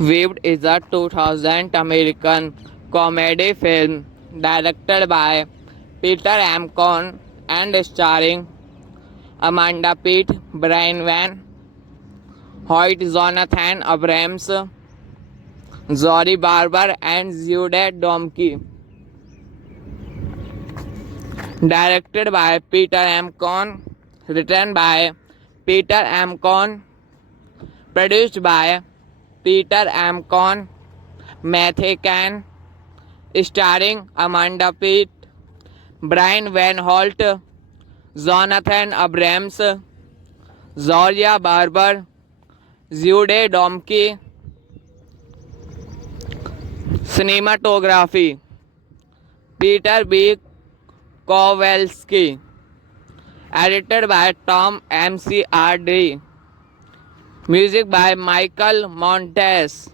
Weaved is a 2000 American comedy film directed by Peter M. Cohn and starring Amanda Peet, Brian Van Hoyt, Jonathan Abrams, Zori Barber, and Jude Domke. Directed by Peter M. Cohn, written by Peter M. Cohn, produced by Peter M. Cohn, Matthew Can, starring Amanda Peet, Brian Van Holt, Jonathan Abrams, Zoria Barber, Jude Domke. Cinematography Peter B. Kowalski. Edited by Tom McCarthy. Music by Michael Montes.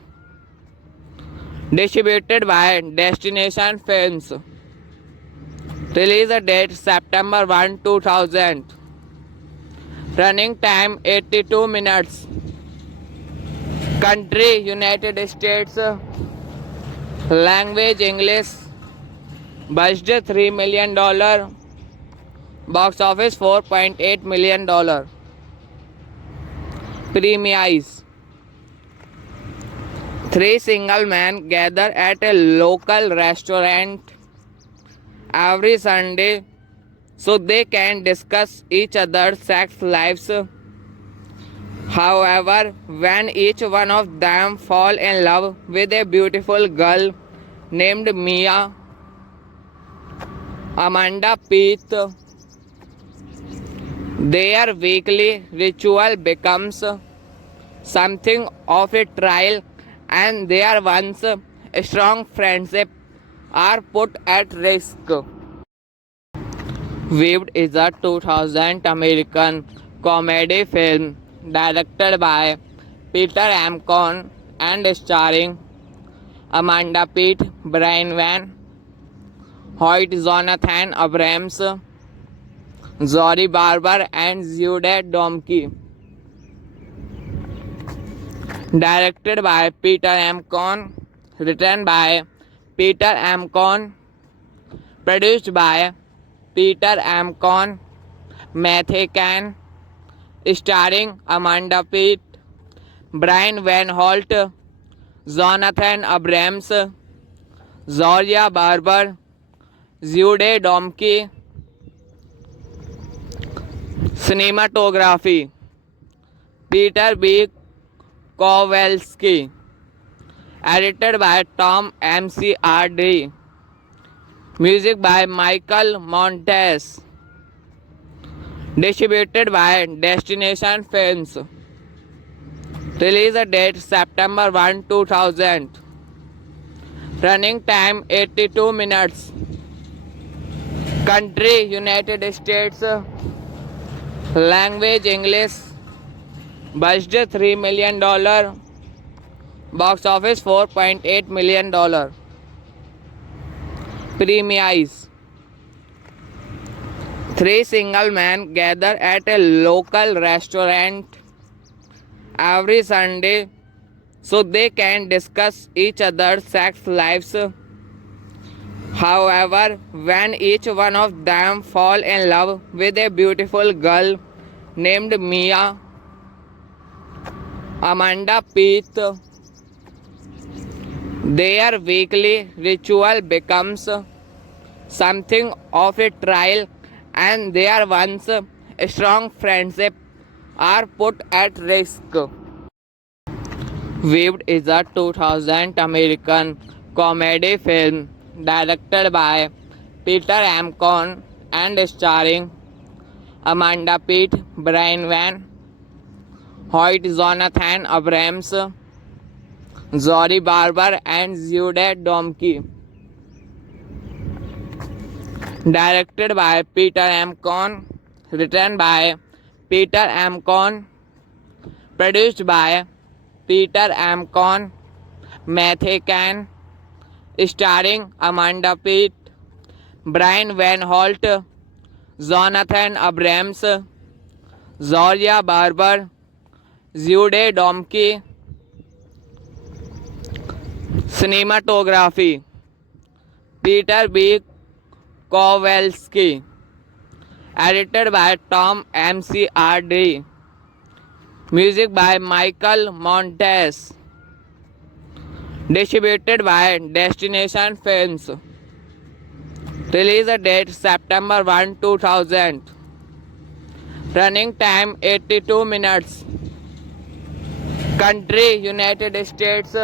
Distributed by Destination Films. Release date September 1, 2000. Running time 82 minutes. Country United States. Language English. Budget $3 million. Box office $4.8 million. Premise. Three single men gather at a local restaurant every Sunday so they can discuss each other's sex lives. However, when each one of them fall in love with a beautiful girl named Mia, Amanda Peet, their weekly ritual becomes something of a trial and their once strong friendship are put at risk. Weaved is a 2000 American comedy film directed by Peter M. Cohn and starring Amanda Peet, Brian Van Hoyt, Jonathan Abrams, Zori Barber, and Jude Domke. Directed by Peter M. Cohn, written by Peter M. Cohn, produced by Peter M. Cohn, Matthew Can, starring Amanda Peet, Brian Van Holt, Jonathan Abrams, Zoria Barber, Jude Domke. Cinematography Peter B. Kowalski. Edited by Tom McCarthy. Music by Michael Montes. Distributed by Destination Films. Release date September 1, 2000. Running time 82 minutes. Country United States. Language English. Budget $3 million. Box office $4.8 million. Premise. Three single men gather at a local restaurant every Sunday so they can discuss each other's sex lives. However, when each one of them fall in love with a beautiful girl named Mia, Amanda Peet, their weekly ritual becomes something of a trial and their once strong friendship are put at risk. Weaved is a 2000 American comedy film directed by Peter M. Cohn and starring Amanda Peet, Brian Van Hoyt, Jonathan Abrams, Zori Barber, and Jude Domke. Directed by Peter M. Cohn, written by Peter M. Cohn, produced by Peter M. Cohn, Matthew Kahn, starring Amanda Peet, Brian Van Holt, Jonathan Abrams, Zoria Barber, Jude Domke. Cinematography Peter B. Kowalski. Edited by Tom McCarthy. Music by Michael Montes. Distributed by Destination Films. Release date September 1, 2000. Running time 82 minutes. Country United States.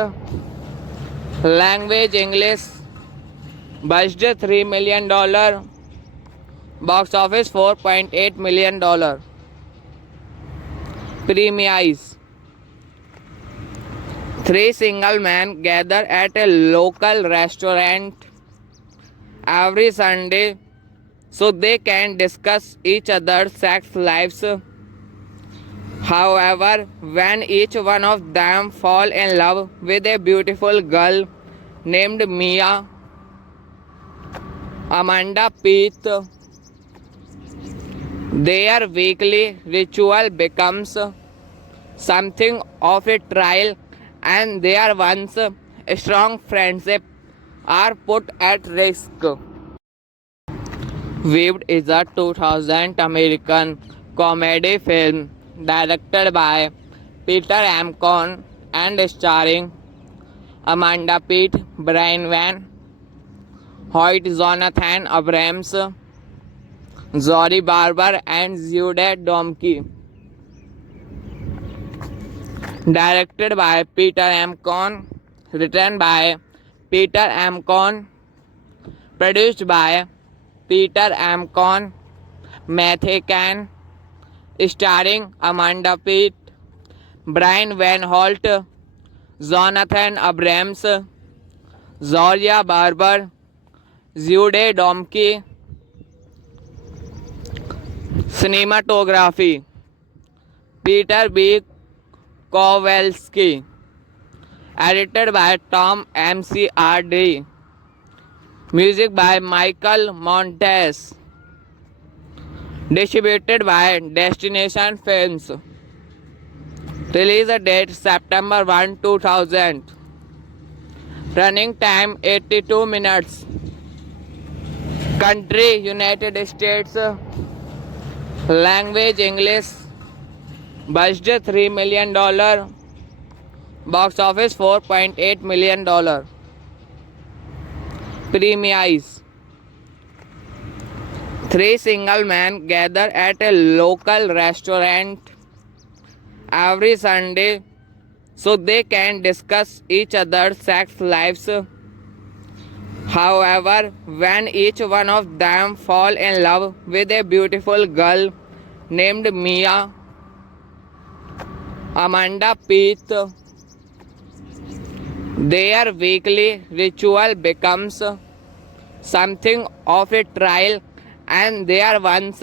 Language English. Budget $3 million. Box office $4.8 million. Premise. Three single men gather at a local restaurant every Sunday so they can discuss each other's sex lives. However, when each one of them fall in love with a beautiful girl named Mia, Amanda Peet, their weekly ritual becomes something of a trial and their once strong friendship are put at risk. Weaved is a 2000 American comedy film directed by Peter M. Cohn and starring Amanda Peet, Brian Van Hoyt, Jonathan Abrams, Zori Barber, and Jude Domke. Directed by Peter M. Cohn, written by Peter M. Cohn, produced by Peter M. Cohn, Matthew Kahn, starring Amanda Peet, Brian Van Holt, Jonathan Abrams, Zoria Barber, Jude Domke. Cinematography Peter B. Kowalski. Edited by Tom McCarthy. Music by Michael Montes. Distributed by Destination Films. Release date September 1, 2000. Running time 82 minutes. Country United States. Language English. Budget $3 million. Box office $4.8 million. Premise. Three single men gather at a local restaurant every Sunday so they can discuss each other's sex lives. However, when each one of them fall in love with a beautiful girl named Mia, Amanda Peet, their weekly ritual becomes something of a trial and their once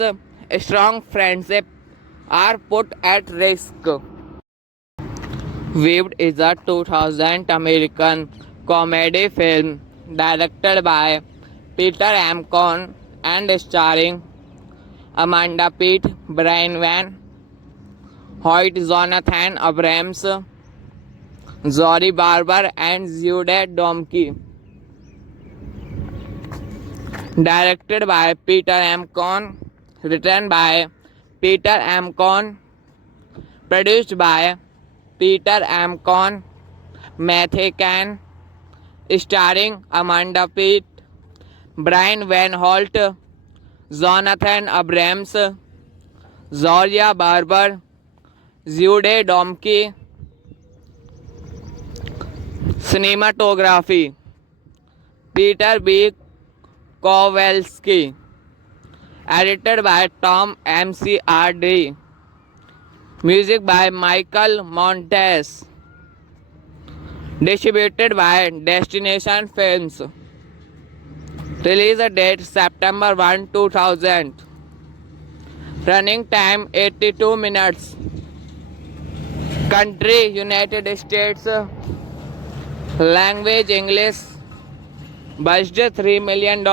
strong friendship are put at risk. Weaved is a 2000 American comedy film directed by Peter M. Cohn and starring Amanda Peet, Brian Van Hoyt, Jonathan Abrams, Zori Barber, and Jude Domke. Directed by Peter M. Cohn, written by Peter M. Cohn, produced by Peter M. Cohn, Matthew Can, starring Amanda Peet, Brian Van Holt, Jonathan Abrams, Zoria Barber, Jude Domke. Cinematography Peter B. Kowalski. Edited by Tom McCarthy. Music by Michael Montes. Distributed by Destination Films. Release date September 1, 2000. Running time 82 minutes. Country United States. Language English. Budget $3 million.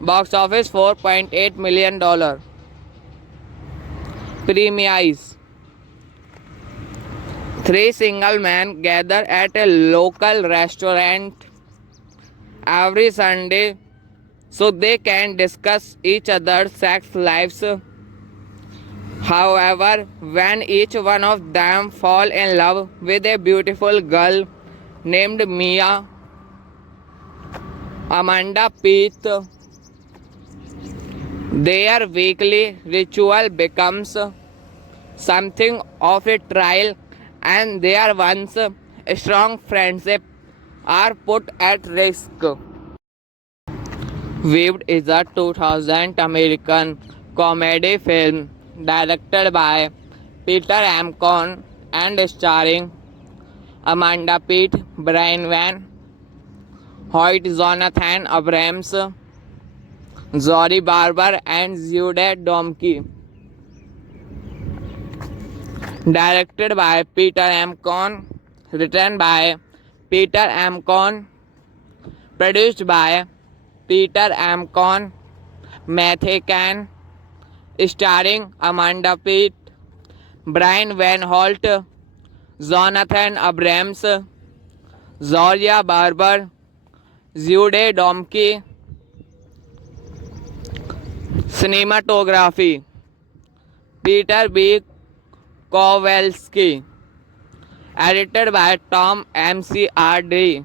Box office $4.8 million. Premise. Three single men gather at a local restaurant every Sunday so they can discuss each other's sex lives. However, when each one of them fall in love with a beautiful girl named Mia, Amanda Peet, their weekly ritual becomes something of a trial and their once strong friendship are put at risk. Weaved is a 2000 American comedy film directed by Peter M. Cohn and starring Amanda Peet, Brian Van Hoyt, Jonathan Abrams, Zori Barber, and Jude Domke. Directed by Peter M. Cohn, written by Peter M. Cohn, produced by Peter M. Cohn, Matthew Can, starring Amanda Peet, Brian Van Holt, Jonathan Abrams, Zoria Barber, Jude Domke. Cinematography Peter B. Kowalski. Edited by Tom McCarthy.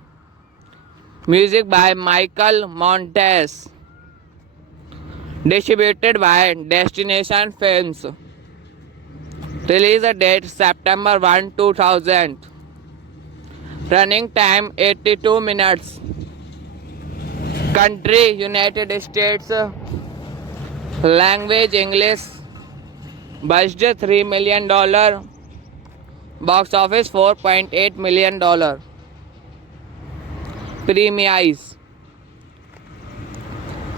Music by Michael Montes. Distributed by Destination Films. Release date September 1, 2000. Running time 82 minutes. Country United States. Language English. Budget $3 million. Box office $4.8 million. Premise.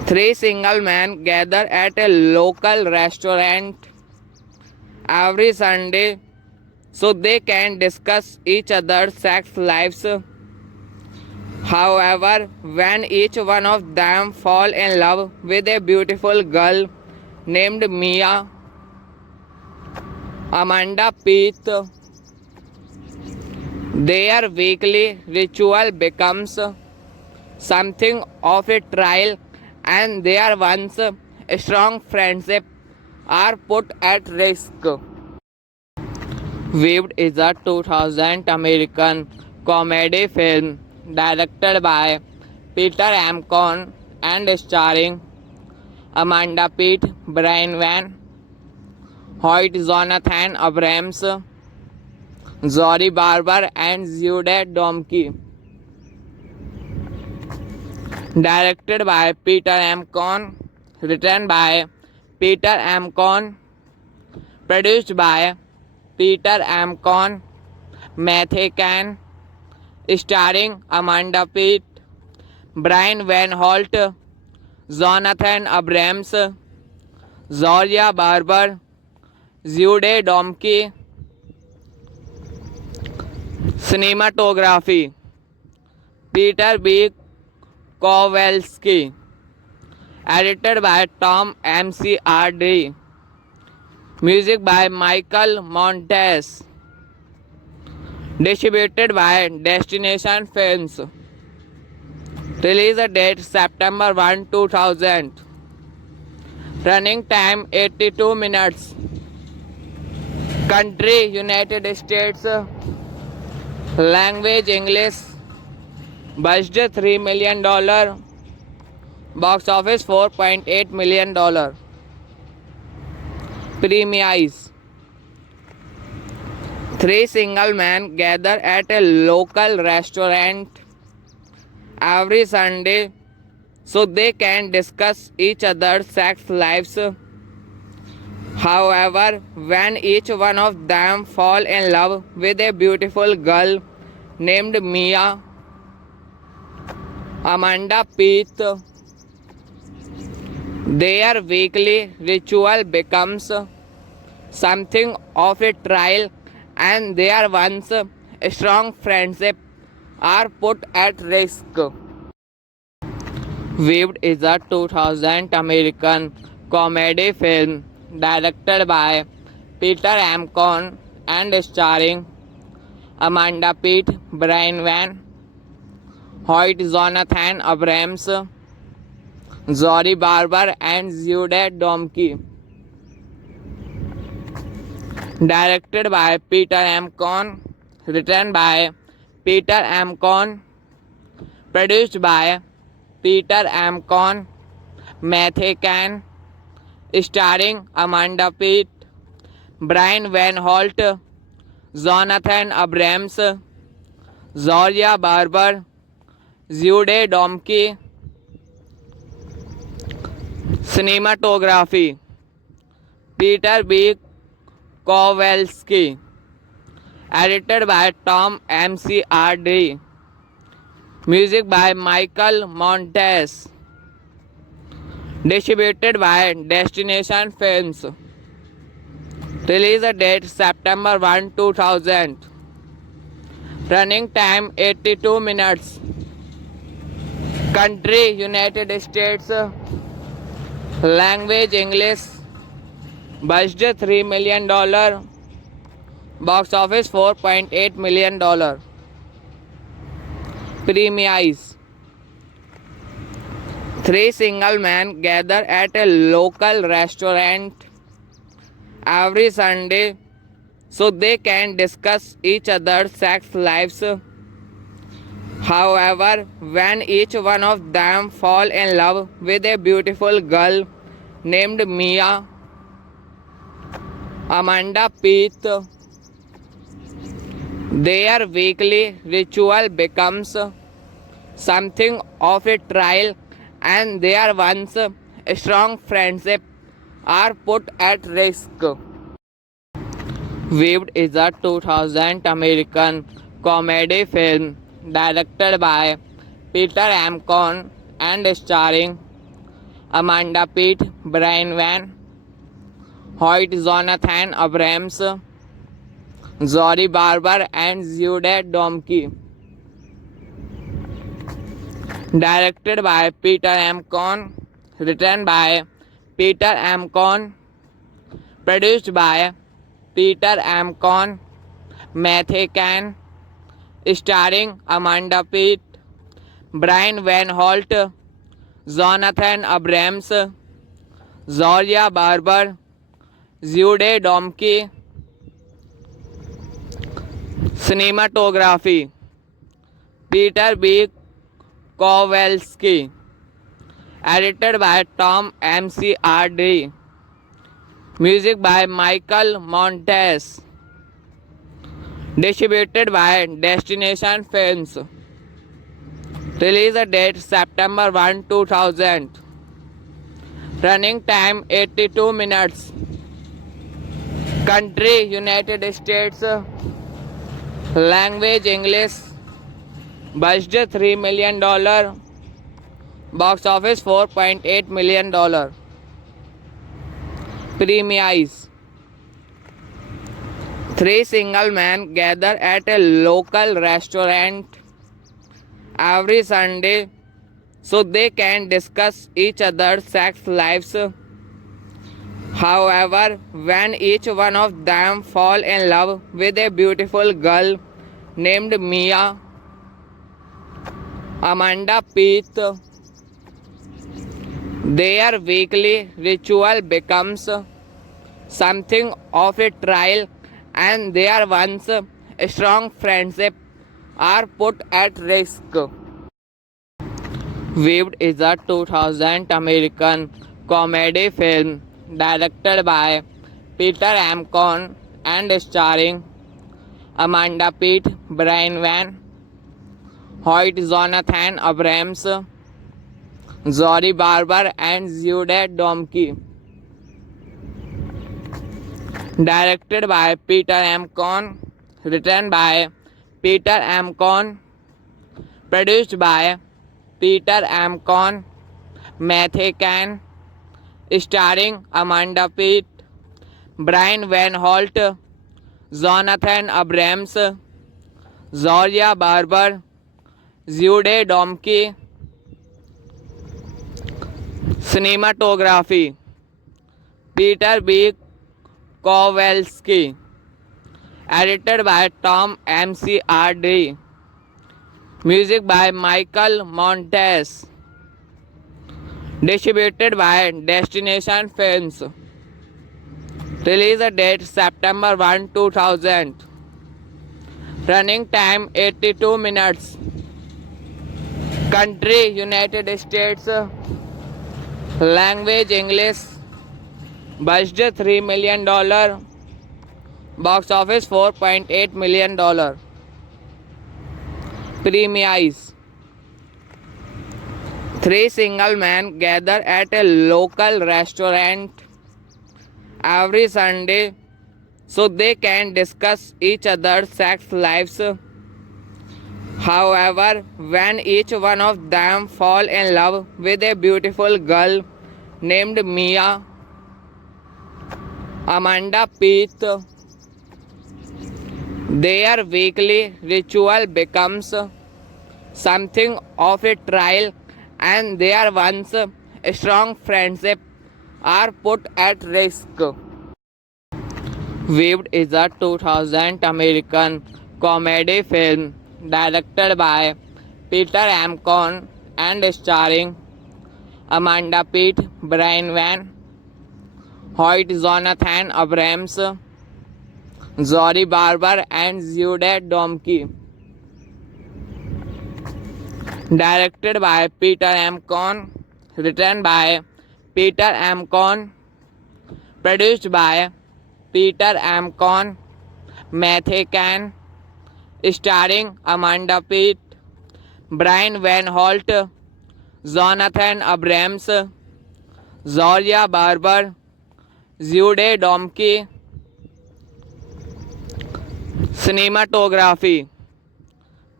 Three single men gather at a local restaurant every Sunday so they can discuss each other's sex lives. However, when each one of them fall in love with a beautiful girl named Mia, Amanda Peet, their weekly ritual becomes something of a trial and their once strong friendship are put at risk. Weaved is a 2000 American comedy film directed by Peter M. Cohn and starring Amanda Peet, Brian Van Hoyt, Jonathan Abrams, Zori Barber, and Jude Domke. Directed by Peter M. Cohn, written by Peter M. Cohn, produced by Peter M. Cohn, Matthew Can, starring Amanda Peet, Brian Van Holt, Jonathan Abrams, Zoria Barber, Jude Domke. Cinematography Peter B. Kowalski. Edited by Tom McCarthy. Music by Michael Montes. Distributed by Destination Films. Release date September 1, 2000. Running time 82 minutes. Country United States. Language English. Budget $3 million. Box office $4.8 million. Premise. Three single men gather at a local restaurant every Sunday so they can discuss each other's sex lives. However, when each one of them fall in love with a beautiful girl named Mia, Amanda Peet, their weekly ritual becomes something of a trial and their once strong friendship are put at risk. Weaved is a 2000 American comedy film directed by Peter M. Cohn and starring Amanda Peet, Brian Van Hoyt, Jonathan Abrams, Zori Barber, and Jude Domke. Directed by Peter M. Cohn, written by Peter M. Cohn, produced by Peter M. Cohn, Matthew Kahn, starring Amanda Peet, Brian Van Holt, Jonathan Abrams, Zoria Barber, Jude Domke. Cinematography Peter B. Kowalski. Edited by Tom McCarthy. Music by Michael Montes. Distributed by Destination Films. Release date September 1, 2000. Running time 82 minutes. Country United States. Language English. Budget $3 million. Box office $4.8 million. Premise. Three single men gather at a local restaurant every Sunday so they can discuss each other's sex lives. However, when each one of them fall in love with a beautiful girl named Mia, Amanda Peet, their weekly ritual becomes something of a trial and their once strong friendship are put at risk. Weaved is a 2000 American comedy film directed by Peter M. Cohn and starring Amanda Peet, Brian Van Hoyt, Jonathan Abrams, Zori Barber, and Jude Domke. Directed by Peter M. Cohn, written by Peter M. Cohn, produced by Peter M. Cohn, Matthew Kahn, starring Amanda Peet, Brian Van Holt, Jonathan Abrams, Zoria Barber, Jude Domke. Cinematography Peter B. Kowalski. Edited by Tom McCarthy. Music by Michael Montes. Distributed by Destination Films. Release date September 1, 2000. Running time 82 minutes. Country United States. Language English. Budget $3 million. Box office $4.8 million. Premise. Three single men gather at a local restaurant every Sunday so they can discuss each other's sex lives. However, when each one of them fall in love with a beautiful girl named Mia, Amanda Peet, their weekly ritual becomes something of a trial and their once strong friendship are put at risk. Weaved is a 2000 American comedy film directed by Peter M. Cohn and starring Amanda Peet, Brian Van Hoyt, Jonathan Abrams, Zori Barber, and Jude Domke. Directed by Peter M. Cohn, written by Peter M. Cohn, produced by Peter M. Cohn, Matthew Kahn, starring Amanda Peet, Brian Van Holt, Jonathan Abrams, Zoria Barber, Jude Domke. Cinematography Peter B. Kowalski. Edited by Tom McCarthy. Music by Michael Montes. Distributed by Destination Films. Release date September 1, 2000. Running time 82 minutes. Country United States. Language English. Budget $3 million. Box office $4.8 million. Premise. Three single men gather at a local restaurant every Sunday so they can discuss each other's sex lives. However, when each one of them fall in love with a beautiful girl named Mia, Amanda Peet, their weekly ritual becomes something of a trial and their once strong friendship are put at risk. Weaved is a 2000 American comedy film directed by Peter M. Cohn and starring Amanda Peet, Brian Van Hoyt, Jonathan Abrams, Zori Barber, and Jude Domke. Directed by Peter M. Cohn, written by Peter M. Cohn, produced by Peter M. Cohn, Matthew Kahn, starring Amanda Peet, Brian Van Holt, Jonathan Abrams, Zoria Barber, Jude Domke. Cinematography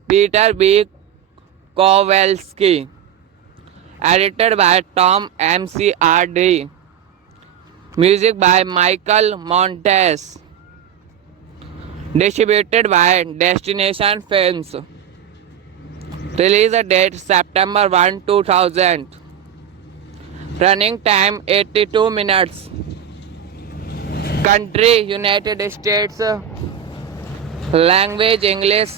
Peter B. Kowalski. Edited by Tom McCarthy. Music by Michael Montes. Distributed by Destination Films. Release date September 1, 2000. Running time 82 minutes. Country United States. Language English.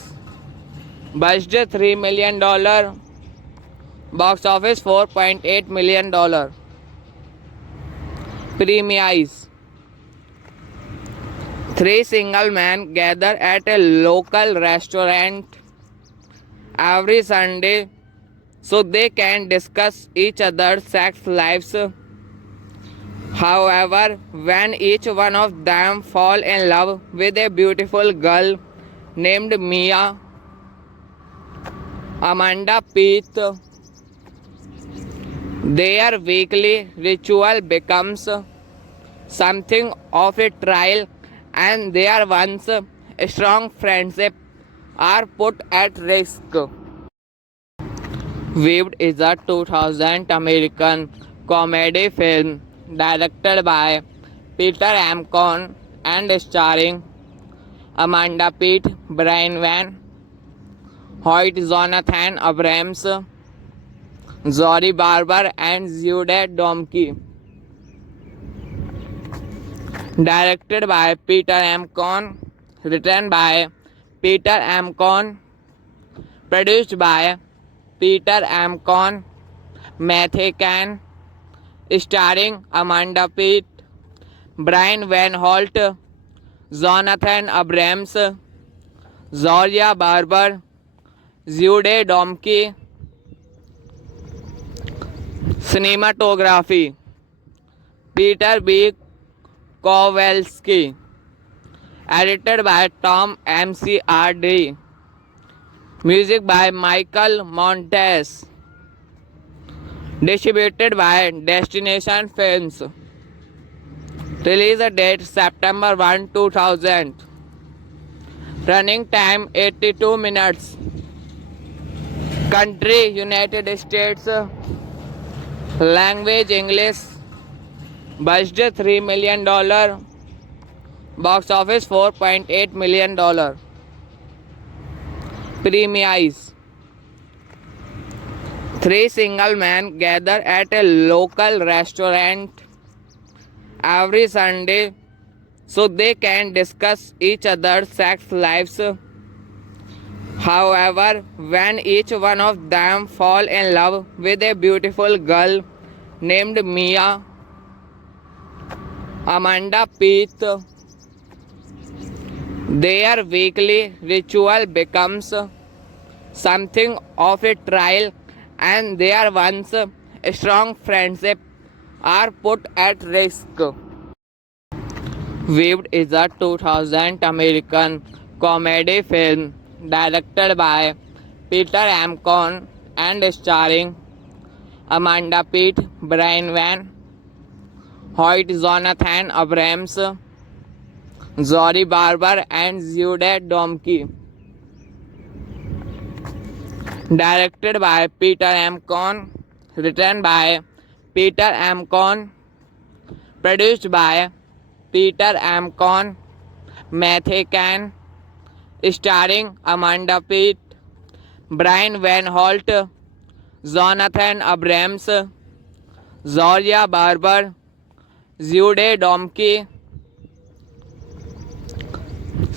Budget $3 million. Box office $4.8 million. Premise. Three single men gather at a local restaurant every Sunday so they can discuss each other's sex lives. However, when each one of them fall in love with a beautiful girl named Mia, Amanda Peet, their weekly ritual becomes something of a trial and their once strong friendship are put at risk. Weaved is a 2000 American comedy film directed by Peter M. Cohn and starring Amanda Peet, Brian Van Hoyt, Jonathan Abrams, Zori Barber, and Jude Domke. Directed by Peter M. Cohn, written by Peter M. Cohn, produced by Peter M. Cohn, Matthew Can, starring Amanda Peet, Brian Van Holt, Jonathan Abrams, Zoria Barber, Jude Domke. Cinematography Peter B. Kowalski. Edited by Tom McCarthy. Music by Michael Montes. Distributed by Destination Films. Release date September 1, 2000. Running time 82 minutes. Country United States. Language English. Budget $3 million. Box office $4.8 million. Premise. Three single men gather at a local restaurant every Sunday so they can discuss each other's sex lives. However, when each one of them fall in love with a beautiful girl named Mia, Amanda Peet, their weekly ritual becomes something of a trial and their once strong friendship are put at risk. Weaved is a 2000 American comedy film directed by Peter M. Cohn and starring Amanda Peet, Brian Van Hoyt, Jonathan Abrams, Zori Barber, and Jude Domke. Directed by Peter M. Cohn, written by Peter M. Cohn, produced by Peter M. Cohn, Matthew Can, starring Amanda Peet, Brian Van Holt, Jonathan Abrams, Zoria Barber, Jude Domke.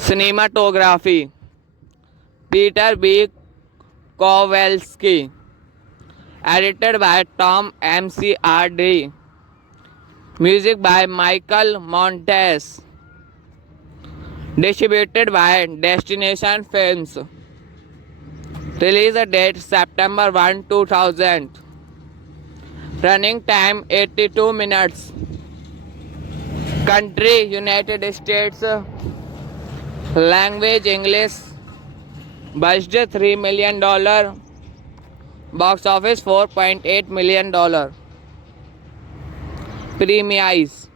Cinematography Peter B. Kowalski. Edited by Tom McCarthy. Music by Michael Montes. Distributed by Destination Films. Release date September 1, 2000. Running time 82 minutes. Country United States. Language English. Budget $3 million. Box office $4.8 million. Premise.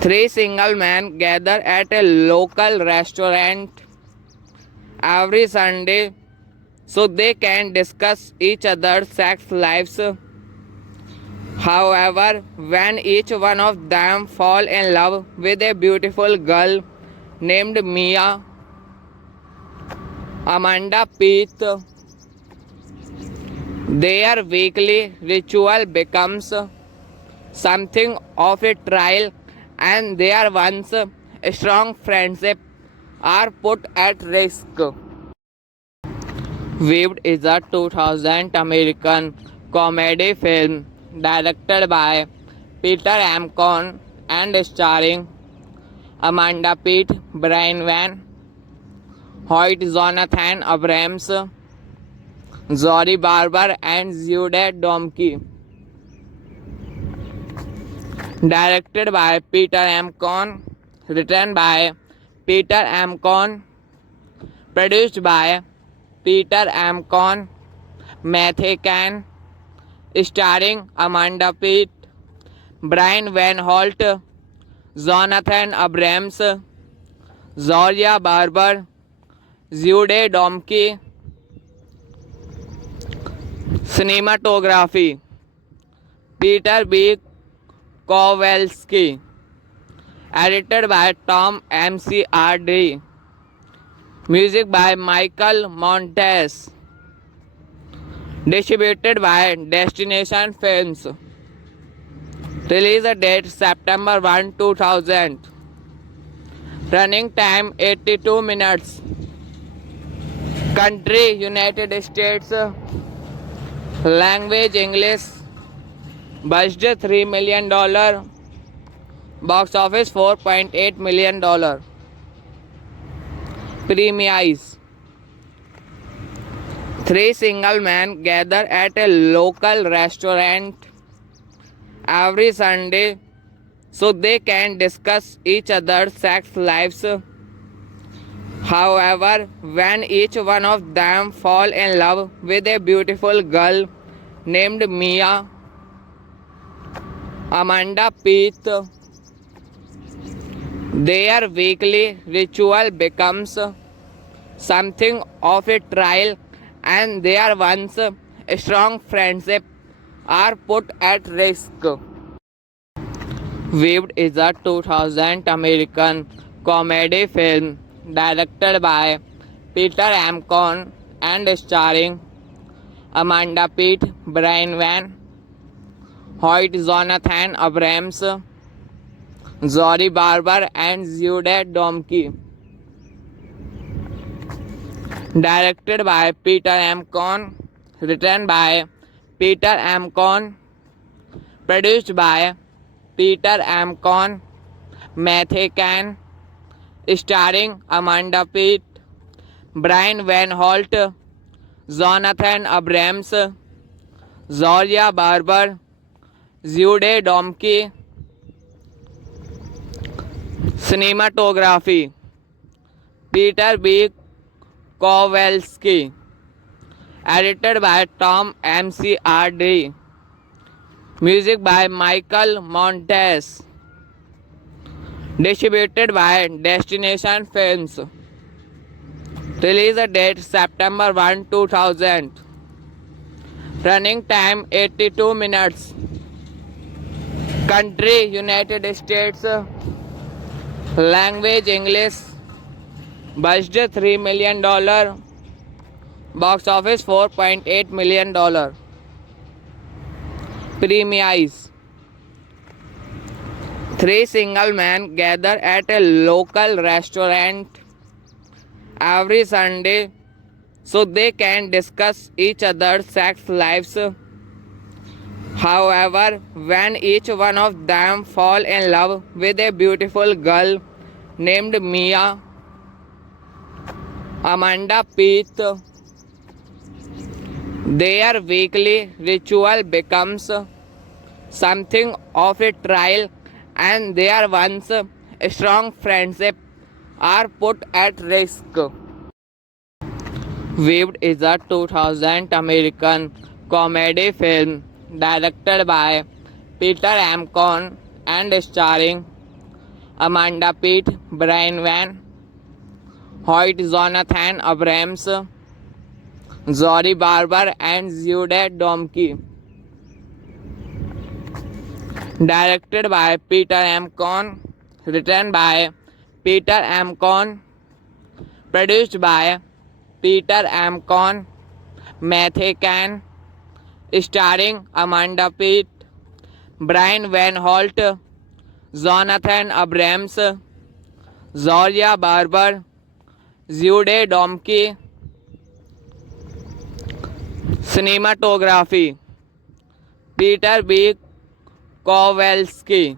Three single men gather at a local restaurant every Sunday so they can discuss each other's sex lives. However, when each one of them fall in love with a beautiful girl named Mia, Amanda Peet, their weekly ritual becomes something of a trial and their once strong friendship are put at risk. Weaved is a 2000 American comedy film directed by Peter M. Cohn and starring Amanda Peet, Brian Van Hoyt, Jonathan Abrams, Zori Barber, and Jude Domke. Directed by Peter M. Cohn, written by Peter M. Cohn, produced by Peter M. Cohn, Matthew Can, starring Amanda Peet, Brian Van Holt, Jonathan Abrams, Zoria Barber, Jude Domke. Cinematography Peter B. Kowalski. Edited by Tom McCarthy. Music by Michael Montes. Distributed by Destination Films. Release date September 1, 2000. Running time 82 minutes. Country United States. Language English. Budget $3 million. Box office $4.8 million. Premise. Three single men gather at a local restaurant every Sunday so they can discuss each other's sex lives. However, when each one of them fall in love with a beautiful girl named Mia, Amanda Peet, their weekly ritual becomes something of a trial and their once strong friendship are put at risk. Weaved is a 2000 American comedy film directed by Peter M. Cohn and starring Amanda Peet, Brian Van Hoyt, Jonathan Abrams, Zori Barber, and Jude Domke. Directed by Peter M. Cohn, written by Peter M. Cohn, produced by Peter M. Cohn, Matthew Kahn, starring Amanda Peet, Brian Van Holt, Jonathan Abrams, Zoria Barber, Jude Domke. Cinematography Peter B. Kowalski. Edited by Tom McCarthy. Music by Michael Montes. Distributed by Destination Films. Release date September 1, 2000. Running time 82 minutes. Country United States. Language English. Budget $3 million. Box office $4.8 million. Premise. Three single men gather at a local restaurant every Sunday so they can discuss each other's sex lives. However, when each one of them fall in love with a beautiful girl named Mia, Amanda Peet, their weekly ritual becomes something of a trial and their once strong friendship are put at risk. Weaved is a 2000 American comedy film directed by Peter M. Cohn and starring Amanda Peet, Brian Van Hoyt, Jonathan Abrams, Zori Barber, and Jude Domke. Directed by Peter M. Cohn, written by Peter M. Cohn, produced by Peter M. Cohn, Matthew Kahn, starring Amanda Peet, Brian Van Holt, Jonathan Abrams, Zoria Barber, Jude Domke. Cinematography Peter B. Kowalski.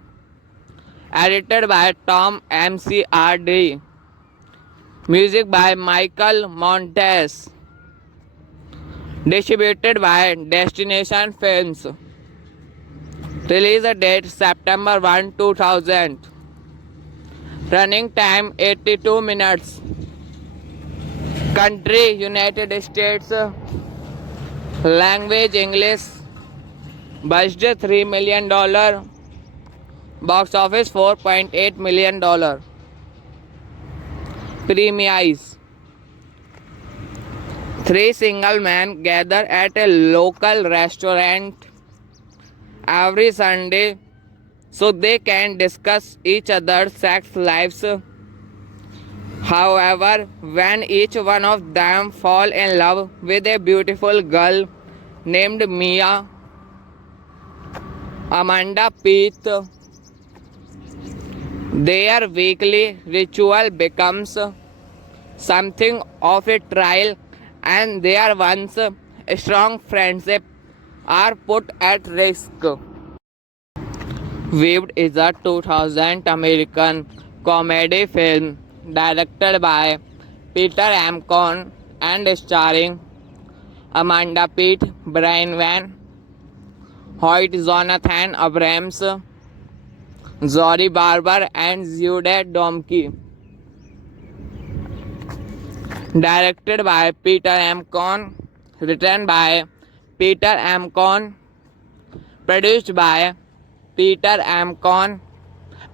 Edited by Tom McCarthy. Music by Michael Montes. Distributed by Destination Films. Release date September 1, 2000. Running time 82 minutes. Country United States. Language English. Budget $3 million. Box office $4.8 million. Premise. Three single men gather at a local restaurant every Sunday so they can discuss each other's sex lives. However, when each one of them fall in love with a beautiful girl named Mia, Amanda Peet, their weekly ritual becomes something of a trial and their once strong friendship are put at risk. Weaved is a 2000 American comedy film directed by Peter M. Cohn and starring Amanda Peet, Brian Van Hoyt, Jonathan Abrams, Zori Barber, and Jude Domke. Directed by Peter M. Cohn, written by Peter M. Cohn, produced by Peter M. Cohn,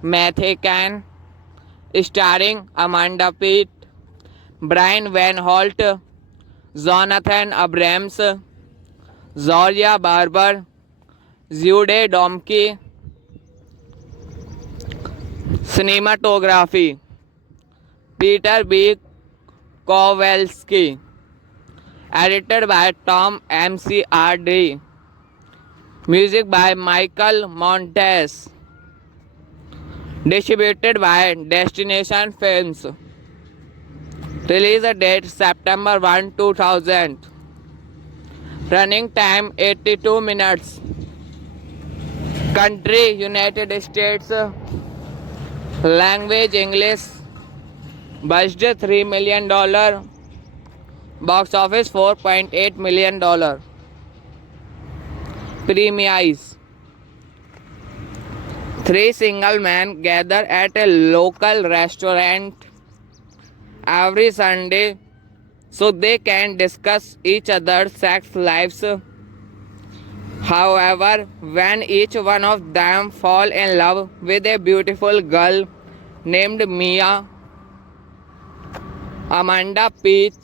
Matthew Kahn, starring Amanda Peet, Brian Van Holt, Jonathan Abrams, Zoria Barber, Jude Domke. Cinematography Peter B. Kowalski. Edited by Tom McCarthy. Music by Michael Montes. Distributed by Destination Films. Release date September 1, 2000. Running time 82 minutes. Country United States. Language English. Budget $3 million. Box office $4.8 million. Premise. Three single men gather at a local restaurant every Sunday so they can discuss each other's sex lives. However, when each one of them fall in love with a beautiful girl named Mia, Amanda Peet,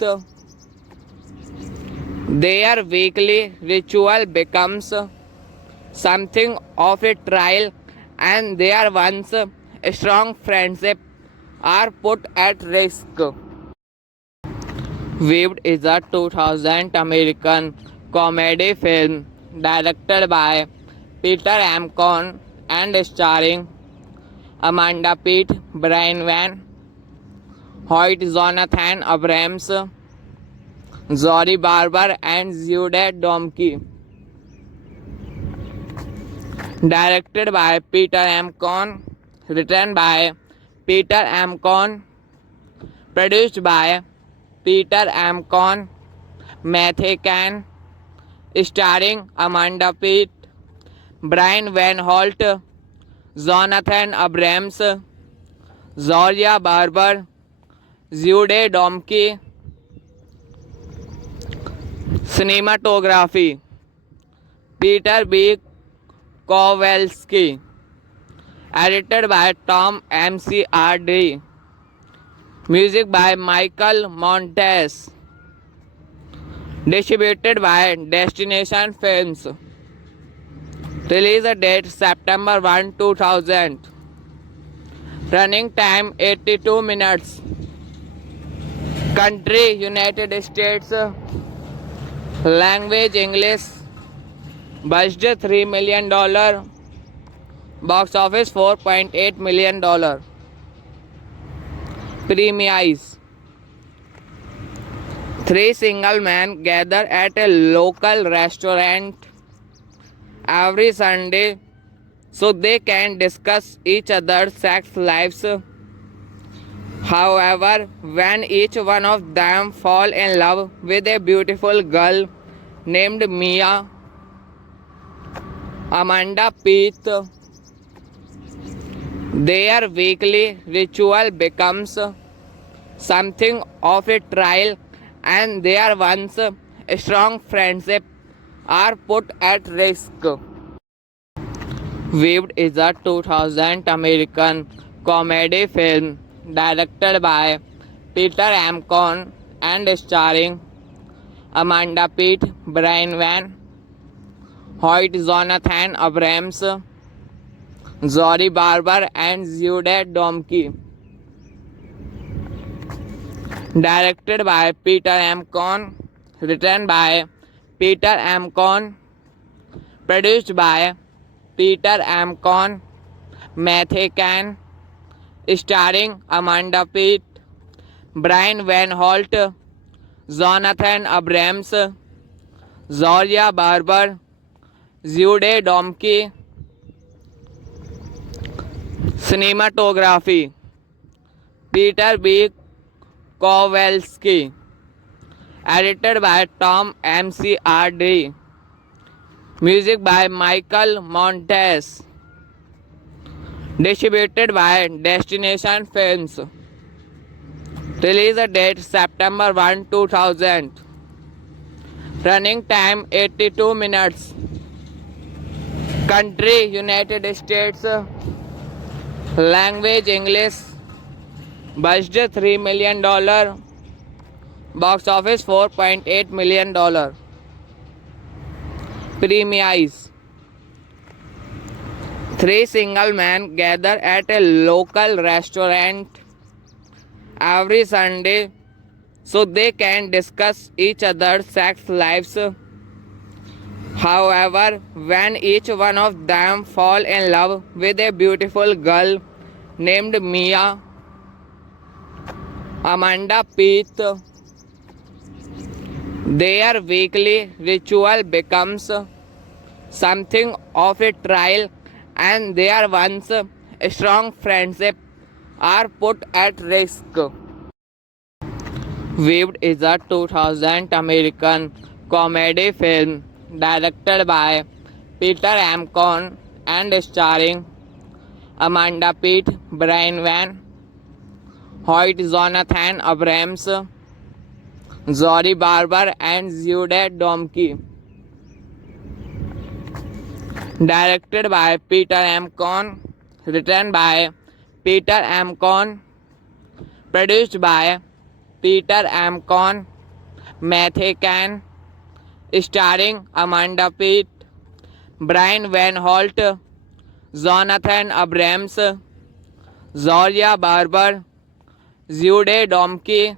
their weekly ritual becomes something of a trial and their once strong friendship are put at risk. Weaved is a 2000 American comedy film directed by Peter M. Cohn and starring Amanda Peet, Brian Van Hoyt, Jonathan Abrams, Zori Barber, and Jude Domke. Directed by Peter M. Cohn, written by Peter M. Cohn, produced by Peter M. Cohn, Matthew Kahn, starring Amanda Peet, Brian Van Holt, Jonathan Abrams, Zoria Barber, Jude Domke. Cinematography Peter B. Kowalski. Edited by Tom McCarthy. Music by Michael Montes. Distributed by Destination Films. Release date September 1, 2000. Running time 82 minutes. Country United States. Language English. Budget $3 million. Box office $4.8 million. Premise. Three single men gather at a local restaurant every Sunday so they can discuss each other's sex lives. However, when each one of them fall in love with a beautiful girl named Mia, Amanda Peet, their weekly ritual becomes something of a trial and their once strong friendship are put at risk. Weaved is a 2000 American comedy film directed by Peter M. Cohn and starring Amanda Peet, Brian Van Hoyt, Jonathan Abrams, Zori Barber, and Jude Domke. Directed by Peter M. Cohn. Written by Peter M. Cohn. Produced by Peter M. Cohn. Matthew Can. Starring Amanda Peet, Brian Van Holt, Jonathan Abrams, Zoria Barber, Jude Domke. Cinematography Peter B. Kowalski. Edited by Tom McCarthy. Music by Michael Montes. Distributed by Destination Films. Release date September 1, 2000. Running time 82 minutes. Country United States. Language English. Budget $3 million. Box office $4.8 million. Premise. Three single men gather at a local restaurant every Sunday so they can discuss each other's sex lives. However, when each one of them fall in love with a beautiful girl named Mia, Amanda Peet, their weekly ritual becomes something of a trial, and their once strong friendship are put at risk. Weaved is a 2000 American comedy film directed by Peter M. Cohn and starring Amanda Peet, Brian Van Hoyt, Jonathan Abrams, Zori Barber, and Jude Domke. Directed by Peter M. Cohn. Written by Peter M. Cohn. Produced by Peter M. Cohn. Matthew Can. Starring Amanda Peet, Brian Van Holt, Jonathan Abrams, Zoria Barber, Jude Domke.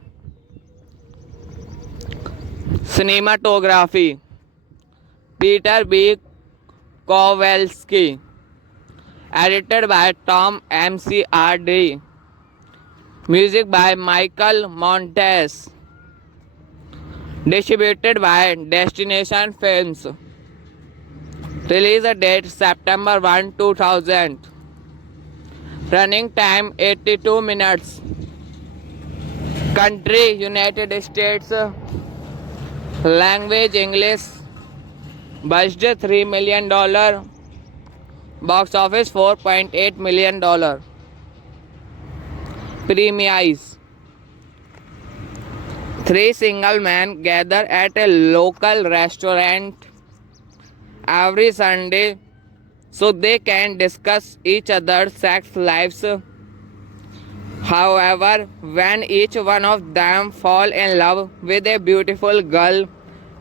Cinematography Peter B. Kowalski. Edited by Tom McCarthy. Music by Michael Montes. Distributed by Destination Films. Release date September 1, 2000. Running time 82 minutes. Country United States. Language English. Budget $3 million. Box office $4.8 million. Premise. Three single men gather at a local restaurant every Sunday so they can discuss each other's sex lives. However, when each one of them fall in love with a beautiful girl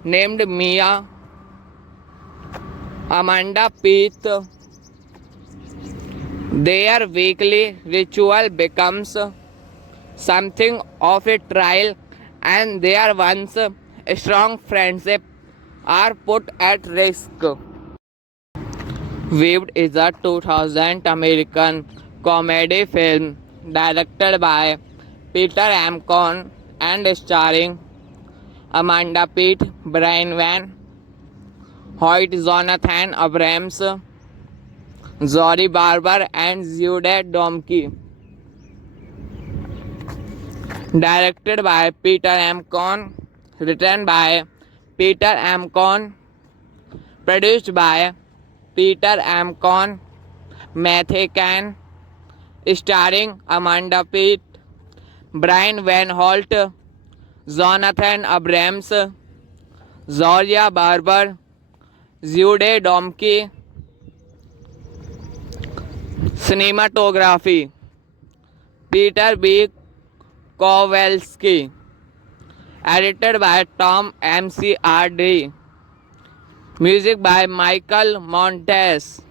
named Mia, Amanda Peet, their weekly ritual becomes something of a trial, and their once strong friendship are put at risk. Weaved is a 2000 American comedy film directed by Peter M. Cohn and starring Amanda Peet, Brian Van Hoyt, Jonathan Abrams, Zori Barber, and Jude Domke. Directed by Peter M. Cohn. Written by Peter M. Cohn. Produced by Peter M. Cohn. Matthew Can. Starring Amanda Peet, Brian Van Holt, Jonathan Abrams, Zoria Barber, Jude Domke. Cinematography Peter B. Kowalski. Edited by Tom McCarthy. Music by Michael Montes.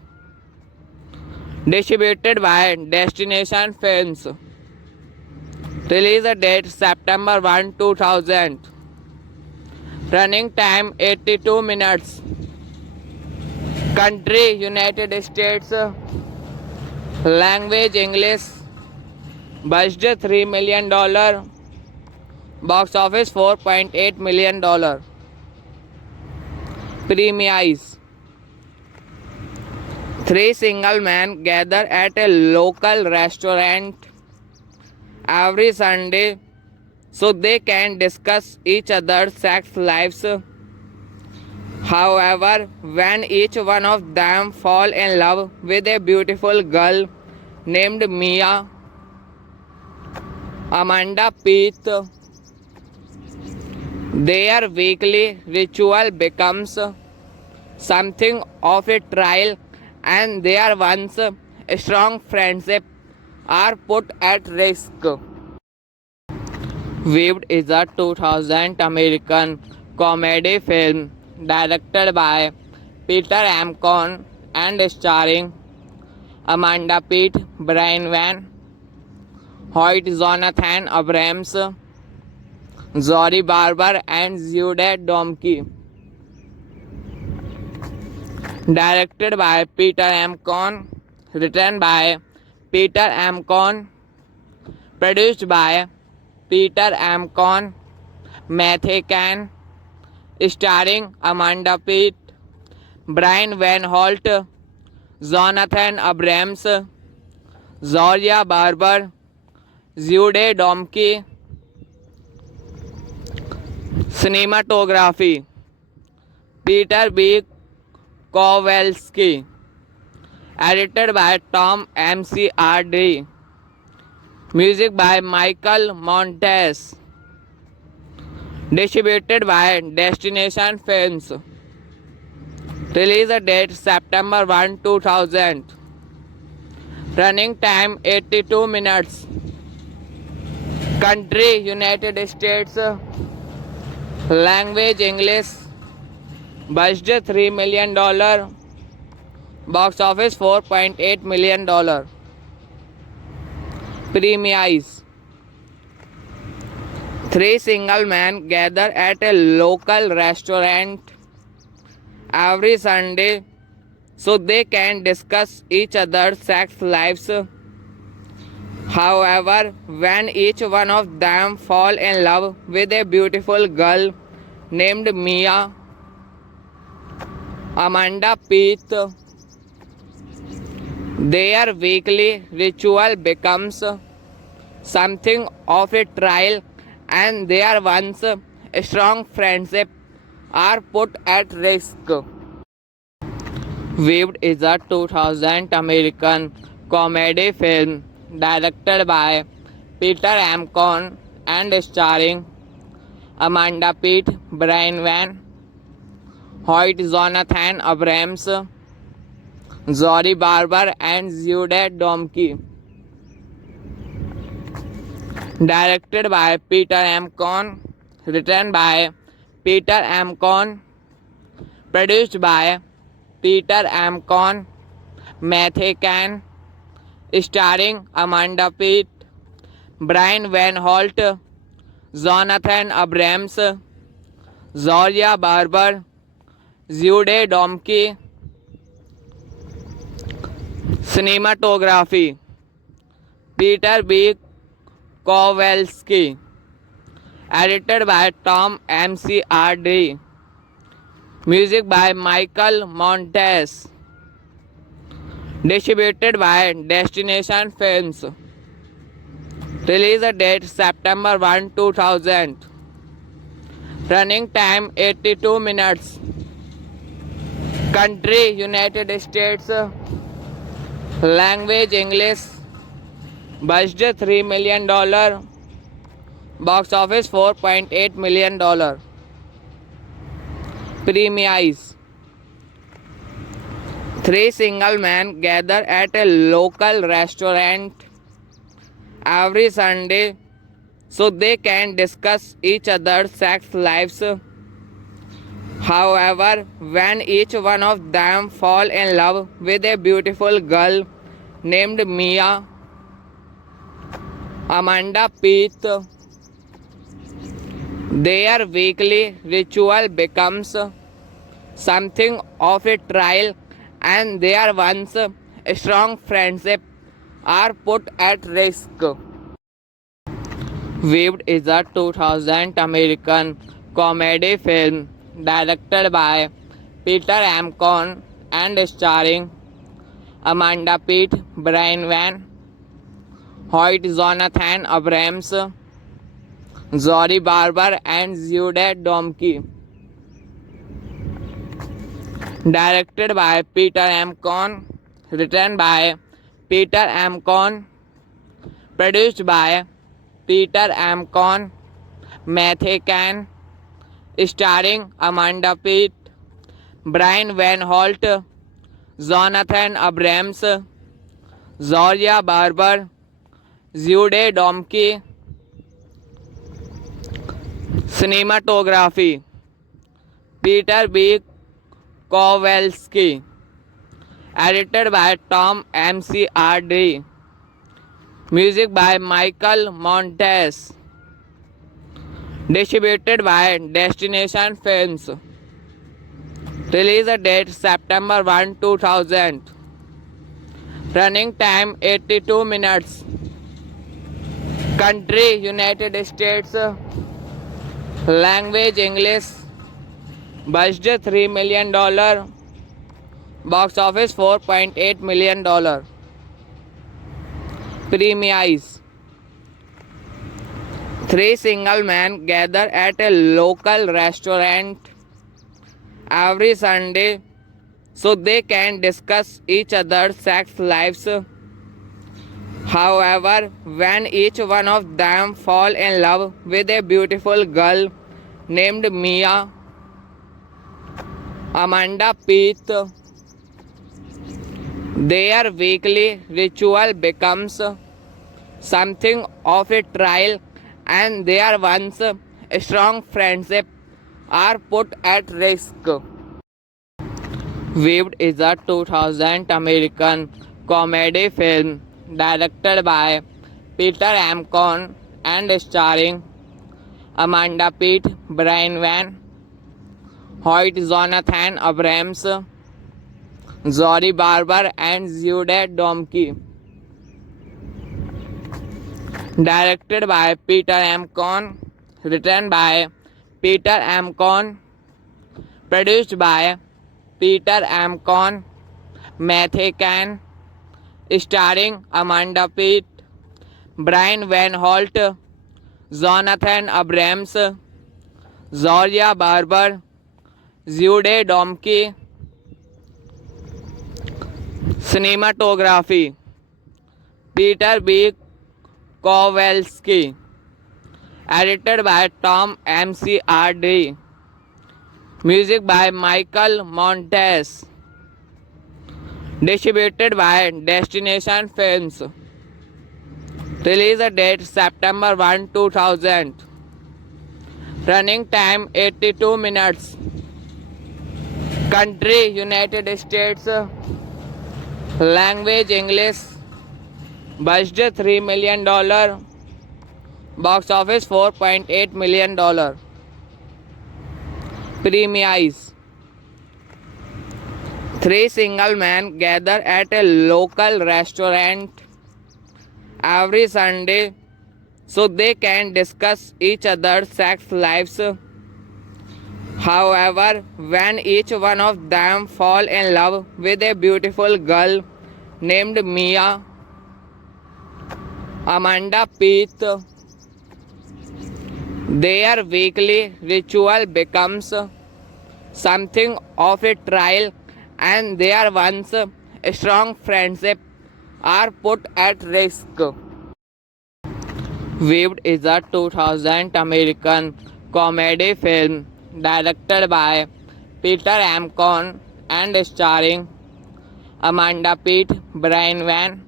Distributed by Destination Films. Release date September 1, 2000. Running time 82 minutes. Country United States. Language English. Budget $3 million. Box office $4.8 million. Premise. Three single men gather at a local restaurant every Sunday so they can discuss each other's sex lives. However, when each one of them fall in love with a beautiful girl named Mia, Amanda Peet, their weekly ritual becomes something of a trial and their once strong friendship are put at risk. Weaved is a 2000 American comedy film directed by Peter M. Cohn and starring Amanda Peet, Brian Van Hoyt, Jonathan Abrams, Zori Barber, and Jude Domke. Directed by Peter M. Cohn, written by Peter M. Cohn, produced by Peter M. Cohn, Matthew Kahn, starring Amanda Peet, Brian Van Holt, Jonathan Abrams, Zoria Barber, Jude Domke. Cinematography Peter B. Kowalski. Edited by Tom McCarthy. Music by Michael Montes. Distributed by Destination Films. Release date September 1, 2000. Running time 82 minutes. Country United States. Language English. Budget $3 million. Box office $4.8 million. Premise. Three single men gather at a local restaurant every Sunday so they can discuss each other's sex lives. However, when each one of them fall in love with a beautiful girl named Mia, Amanda Peet, their weekly ritual becomes something of a trial and their once strong friendship are put at risk. Weaved is a 2000 American comedy film directed by Peter M. Cohn and starring Amanda Peet, Brian Van Hoyt, Jonathan Abrams, Zori Barber, and Jude Domke. Directed by Peter M. Cohn, written by Peter M. Cohn, produced by Peter M. Cohn, Matthew Kahn, starring Amanda Peet, Brian Van Holt, Jonathan Abrams, Zoria Barber, Jude Domke. Cinematography Peter B. Kowalski. Edited by Tom McCarthy. Music by Michael Montes. Distributed by Destination Films. Release date September 1, 2000. Running time 82 minutes. Country United States. Language English. Budget $3 million. Box office $4.8 million. Premise. Three single men gather at a local restaurant every Sunday so they can discuss each other's sex lives. However, when each one of them fall in love with a beautiful girl named Mia, Amanda Peet, their weekly ritual becomes something of a trial, and their once strong friendship are put at risk. Weaved is a 2000 American comedy film directed by Peter M. Cohn and starring Amanda Peet, Brian Van Hoyt, Jonathan Abrams, Zori Barber, and Jude Domke. Directed by Peter M. Cohn, written by Peter M. Cohn, produced by Peter M. Cohn, Matthew Can, starring Amanda Peet, Brian Van Holt, Jonathan Abrams, Zoria Barber, Jude Domke. Cinematography Peter B. Kowalski. Edited by Tom McCarthy. Music by Michael Montes. Distributed by Destination Films. Release date September 1, 2000. Running time 82 minutes. Country United States. Language English. Budget $3 million. Box office $4.8 million. Premise. Three single men gather at a local restaurant every Sunday so they can discuss each other's sex lives. However, when each one of them fall in love with a beautiful girl named Mia, Amanda Peet, their weekly ritual becomes something of a trial, and their once strong friendship are put at risk. Weaved is a 2000 American comedy film directed by Peter M. Cohn and starring Amanda Peet, Brian Van Hoyt, Jonathan Abrams, Zori Barber, and Jude Domke. Directed by Peter M. Cohn, written by Peter M. Cohn, produced by Peter M. Cohn, Matthew Can, starring Amanda Peet, Brian Van Holt, Jonathan Abrams, Zoria Barber, Jude Domke. Cinematography Peter B. Kowalski. Edited by Tom McCarthy. Music by Michael Montes. Distributed by Destination Films. Release date September 1, 2000. Running time 82 minutes. Country United States. Language English. Budget $3 million. Box office $4.8 million. Premise. Three single men gather at a local restaurant every Sunday so they can discuss each other's sex lives. However, when each one of them fall in love with a beautiful girl named Mia, Amanda Peet, their weekly ritual becomes something of a trial, and their once strong friendship are put at risk. Weaved is a 2000 American comedy film directed by Peter M. Cohn and starring Amanda Peet, Brian Van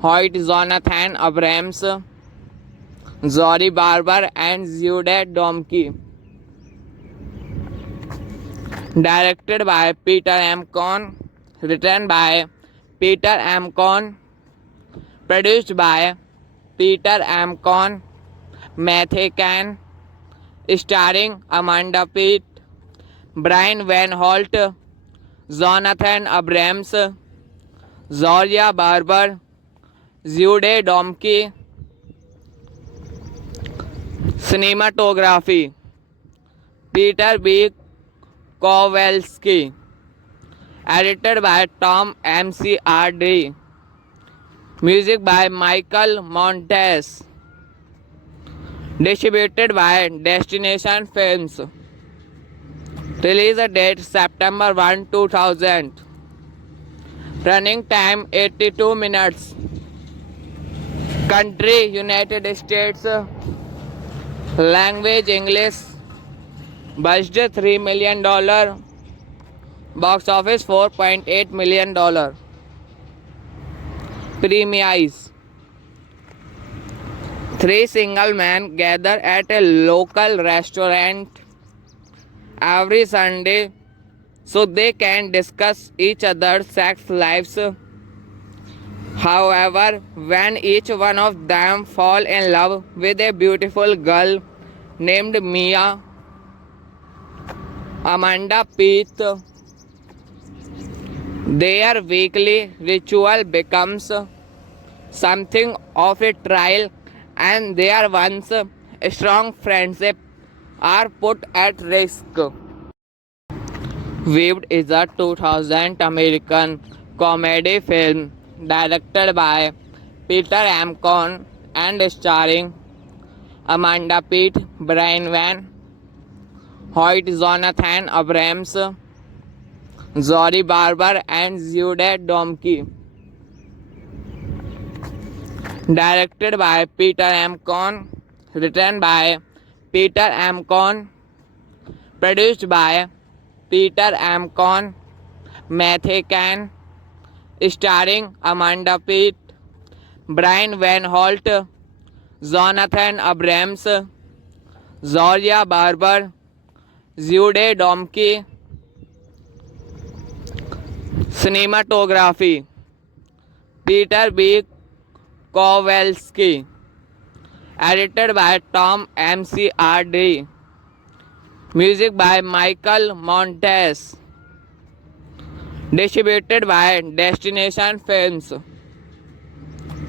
Hoyt, Jonathan Abrams, Zori Barber and Jude Domke. Directed by Peter M. Cohn. Written by Peter M. Cohn. Produced by Peter M. Cohn. Matthew Can. Starring Amanda Peet, Brian Van Holt, Jonathan Abrams, Zoria Barber, Jude Domke. Cinematography Peter B. Kowalski. Edited by Tom McCarthy. Music by Michael Montes. Distributed by Destination Films. Release date September 1, 2000. Running time 82 minutes. Country United States. Language English. Budget $3 million. Box office $4.8 million. Premise. Three single men gather at a local restaurant every Sunday so they can discuss each other's sex lives. However, when each one of them fall in love with a beautiful girl named Mia, Amanda Peet, their weekly ritual becomes something of a trial and their once strong friendship are put at risk. Weaved is a 2000 American comedy film directed by Peter M. Cohn and starring Amanda Peet, Brian Van Hoyt, Jonathan Abrams, Zori Barber and Jude Domke. Directed by Peter M. Cohn. Written by Peter M. Cohn. Produced by Peter M. Cohn. Matthew Can. Starring Amanda Peet, Brian Van Holt, Jonathan Abrams, Zoria Barber, Jude Domke. Cinematography Peter B. Kowalski. Edited by Tom McCarthy. Music by Michael Montes. Distributed by Destination Films.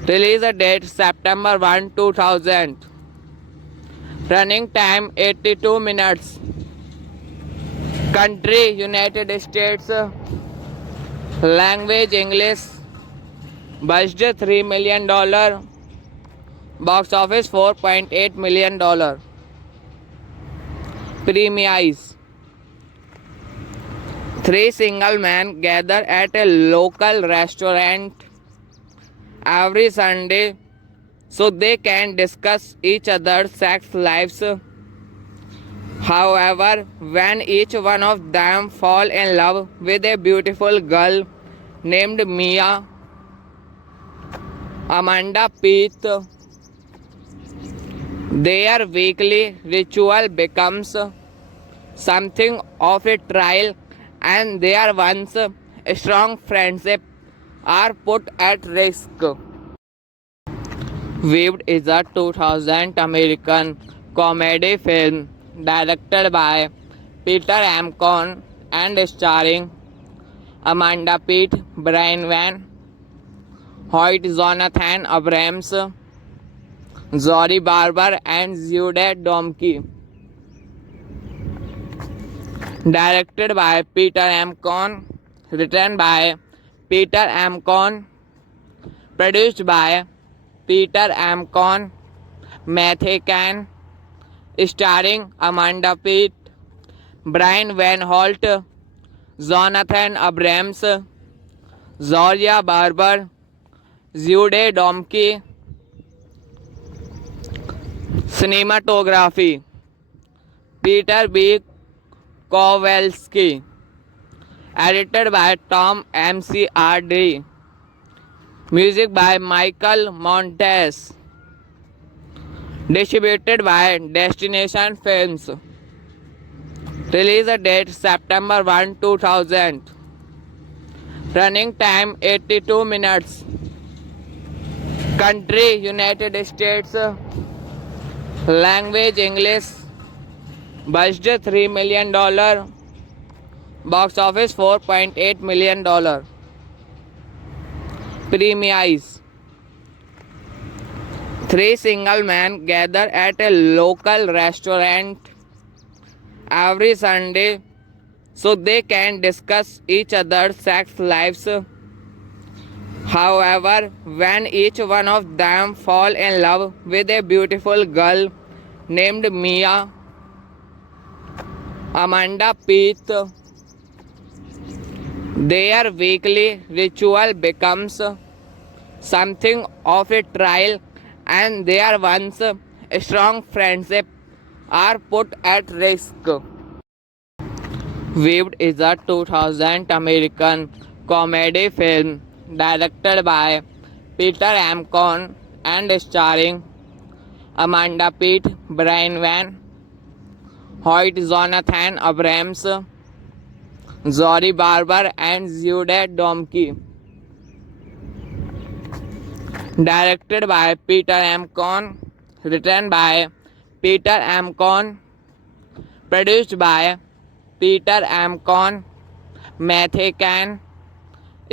Release date September 1, 2000. Running time 82 minutes. Country United States. Language English. Budget $3 million. Box office $4.8 million. Premise. Three single men gather at a local restaurant every Sunday so they can discuss each other's sex lives. However, when each one of them fall in love with a beautiful girl named Mia, Amanda Peet, their weekly ritual becomes something of a trial and their once strong friendship are put at risk. Weaved is a 2000 American comedy film directed by Peter M. Cohn and starring Amanda Peet, Brian Van Hoyt, Jonathan Abrams, Zori Barber and Jude Domke. Directed by Peter M. Cohn. Written by Peter M. Cohn. Produced by Peter M. Cohn. Matthew Can. Starring Amanda Peet, Brian Van Holt, Jonathan Abrams, Zoria Barber, Jude Domke. Cinematography Peter B. Kowalski. Edited by Tom McCarthy. Music by Michael Montes. Distributed by Destination Films. Release date September 1, 2000. Running time 82 minutes. Country United States. Language English. Budget $3 million. Box office $4.8 million. Premise. Three single men gather at a local restaurant every Sunday so they can discuss each other's sex lives. However, when each one of them fall in love with a beautiful girl named Mia, Amanda Peet, their weekly ritual becomes something of a trial and their once strong friendship are put at risk. Weaved is a 2000 American comedy film directed by Peter M. Cohn and starring Amanda Peet, Brian Van Hoyt, Jonathan Abrams, Zori Barber, and Jude Domke. Directed by Peter M. Cohn, written by Peter M. Cohn, produced by Peter M. Cohn, Matthew Kahn,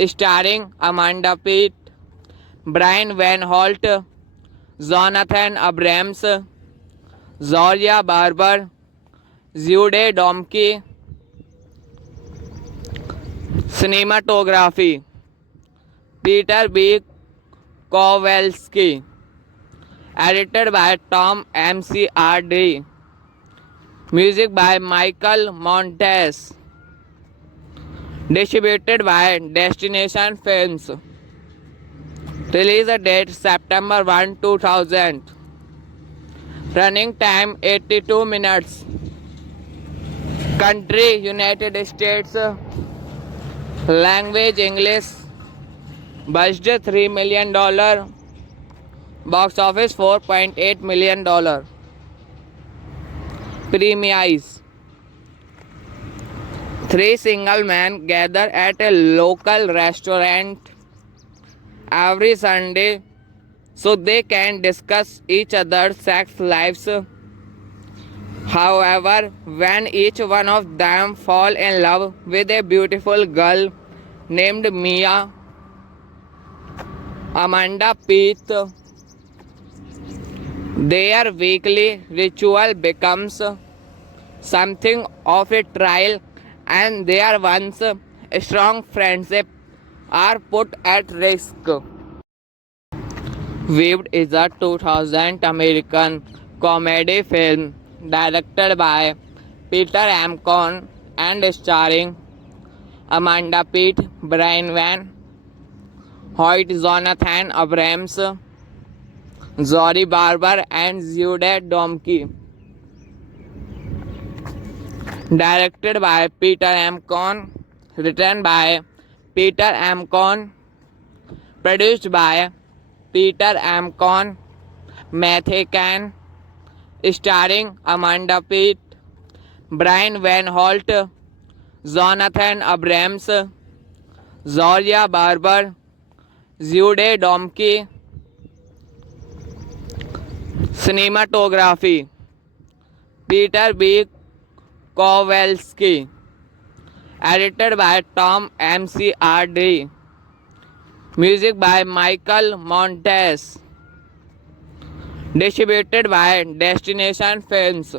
starring Amanda Peet, Brian Van Holt, Jonathan Abrams, Zoria Barber, Jude Domke. Cinematography Peter B. Kowalski. Edited by Tom McCarthy. Music by Michael Montes. Distributed by Destination Films. Release date September 1, 2000. Running time 82 minutes. Country United States. Language English. Budget $3 million. Box office $4.8 million. Premise. Three single men gather at a local restaurant every Sunday so they can discuss each other's sex lives. However, when each one of them fall in love with a beautiful girl named Mia, Amanda Peet, their weekly ritual becomes something of a trial and their once strong friendship are put at risk. Weaved is a 2000 American comedy film directed by Peter M. Cohn and starring Amanda Peet, Brian Van Hoyt, Jonathan Abrams, Zori Barber, and Jude Domke. Directed by Peter M. Cohn, written by Peter M. Cohn, produced by Peter M. Cohn, Matthew Kahn, starring Amanda Peet, Brian Van Holt, Jonathan Abrams, Zoria Barber, Jude Domke. Cinematography Peter B. Kowalski. Edited by Tom McCarthy. Music by Michael Montes. Distributed by Destination Films.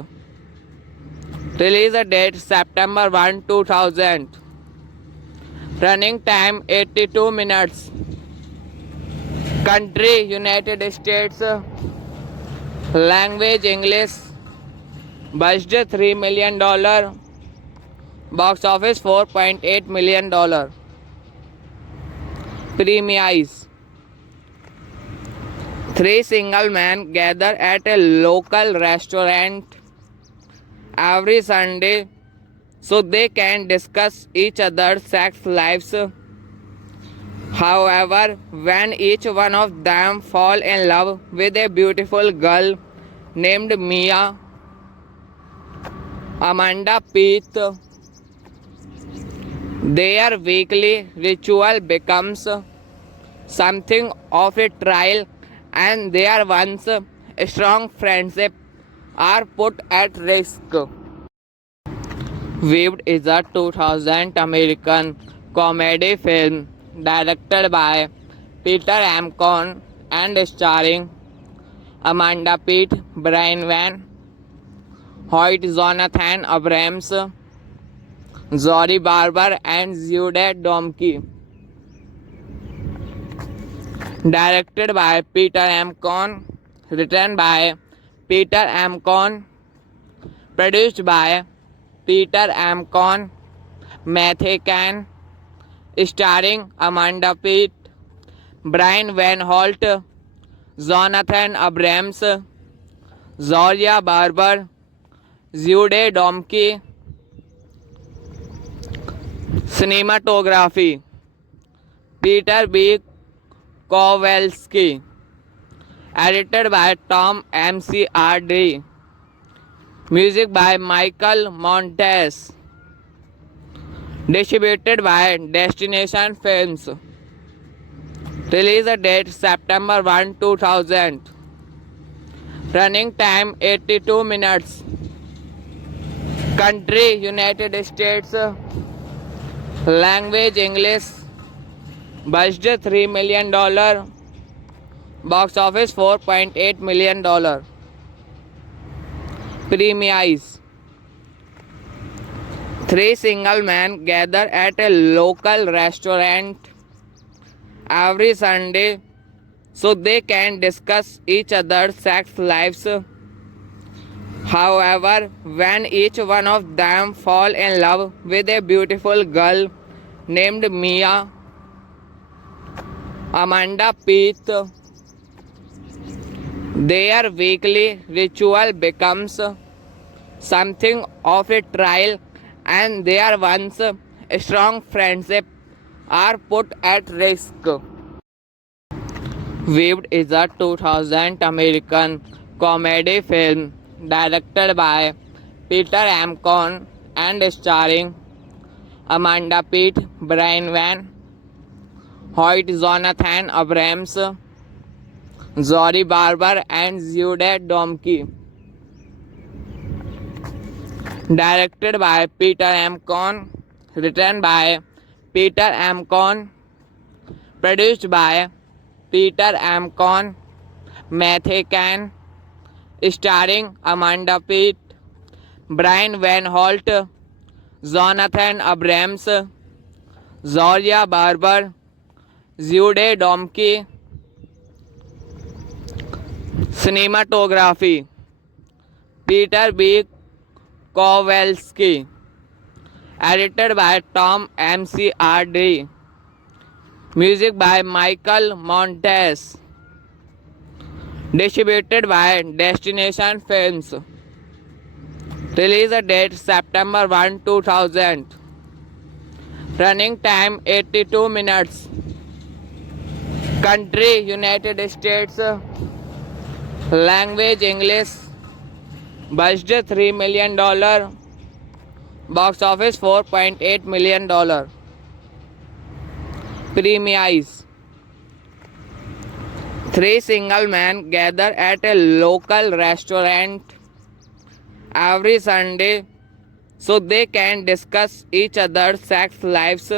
Release date September 1, 2000. Running time 82 minutes. Country United States. Language English. Budget $3 million. Box office $4.8 million. Premise. Three single men gather at a local restaurant every Sunday so they can discuss each other's sex lives. However, when each one of them fall in love with a beautiful girl named Mia. Amanda Peet. Their weekly ritual becomes something of a trial, and their once strong friendship are put at risk. Weaved is a 2000 American comedy film directed by Peter M. Cohn and starring Amanda Peet, Brian Van Hoyt, Jonathan Abrams, Zori Barber, and Jude Domke. Directed by Peter M. Cohn, written by Peter M. Cohn, produced by Peter M. Cohn, Matthew Kahn, starring Amanda Peet, Brian Van Holt, Jonathan Abrams, Zoria Barber, Jude Domke. Cinematography Peter B. Kowalski. Edited by Tom McCarthy. Music by Michael Montes. Distributed by Destination Films. Release date September 1, 2000. Running time 82 minutes. Country United States. Language English. Budget $3 million. Box office $4.8 million. Premise. Three single men gather at a local restaurant every Sunday so they can discuss each other's sex lives. However, when each one of them fall in love with a beautiful girl named Mia, Amanda Peet, their weekly ritual becomes something of a trial, and their once strong friendship are put at risk. Weaved is a 2000 American comedy film directed by Peter M. Cohn and starring Amanda Peet, Brian Van Hoyt, Jonathan Abrams, Zori Barber, and Jude Domke. Directed by Peter M. Cohn, written by Peter M. Cohn, produced by Peter M. Cohn, Matthew Kahn, starring Amanda Peet, Brian Van Holt, Jonathan Abrams, Zoria Barber, Jude Domke. Cinematography Peter B. Kowalski. Edited by Tom McCarthy. Music by Michael Montes. Distributed by Destination Films. Release date September 1, 2000. Running time 82 minutes. Country United States. Language English. Budget $3 million. Box office $4.8 million. Premise. Three single men gather at a local restaurant every Sunday so they can discuss each other's sex lives.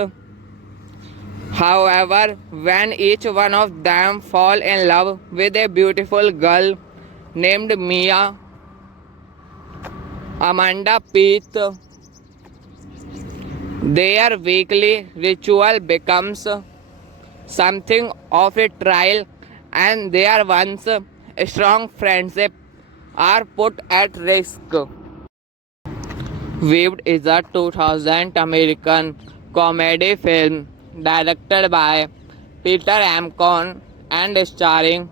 However, when each one of them fall in love with a beautiful girl named Mia, Amanda Peet, their weekly ritual becomes something of a trial, and their once strong friendship are put at risk. Weaved is a 2000 American comedy film directed by Peter M. Cohn and starring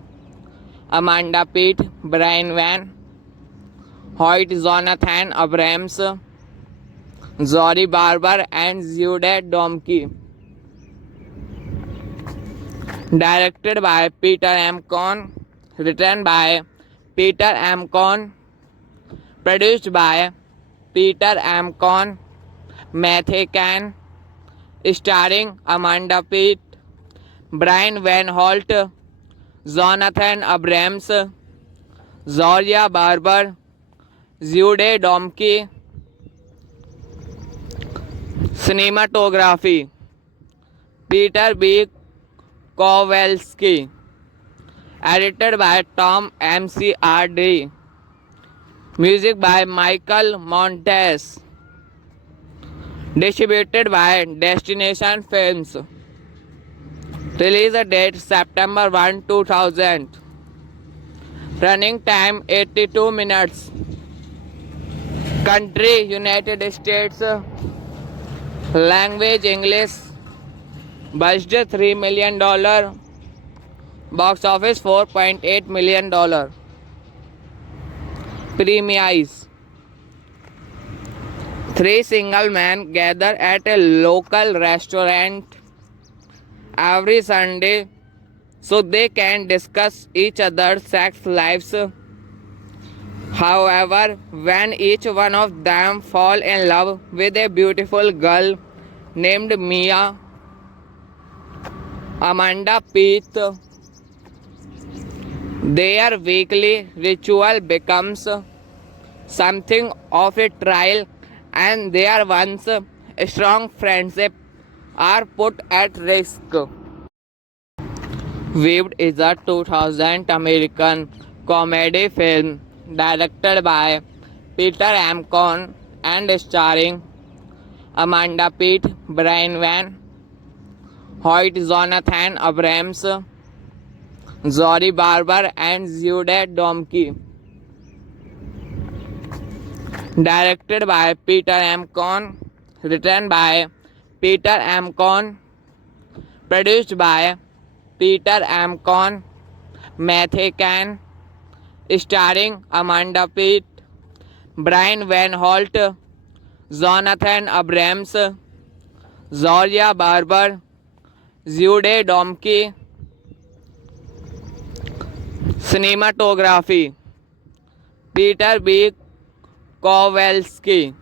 Amanda Peet, Brian Van Hoyt, Jonathan Abrams, Zori Barber, and Jude Domke. Directed by Peter M. Cohn, written by Peter M. Cohn. Produced by Peter M. Cohn, Matthew Can. Starring Amanda Peet, Brian Van Holt, Jonathan Abrams, Zoria Barber, Jude Domke. Cinematography Peter B. Kowalski. Edited by Tom McCarthy. Music by Michael Montes. Distributed by Destination Films. Release date September 1, 2000. Running time 82 minutes. Country United States. Language English. Budget $3 million. Box office $4.8 million. Premise. Three single men gather at a local restaurant every Sunday so they can discuss each other's sex lives. However, when each one of them fall in love with a beautiful girl named Mia, Amanda Peet, their weekly ritual becomes something of a trial and their once strong friendship are put at risk. Weaved is a 2000 American comedy film directed by Peter M. Cohn and starring Amanda Peet, Brian Van Hoyt, Jonathan Abrams, Zoe Barber, and Jude Domke. Directed by Peter M. Cohn, written by Peter M. Cohn, produced by Peter M. Cohn, Matthew Can, starring Amanda Peet, Brian Van Holt, Jonathan Abrams, Zoria Barber, Jude Domke. Cinematography Peter B. Kowalski.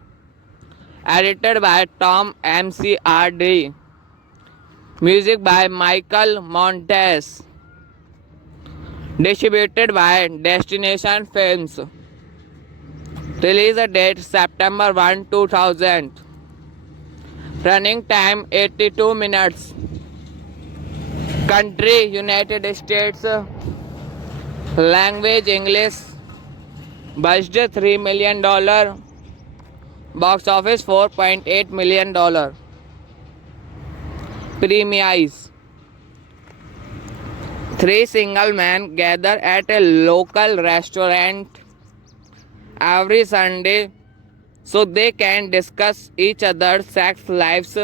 Edited by Tom McCarthy. Music by Michael Montes. Distributed by Destination Films. Release date September 1, 2000. Running time 82 minutes. Country United States. Language English. Budget $3 million. Box office $4.8 million. Premise. Three single men gather at a local restaurant every Sunday so they can discuss each other's sex lives.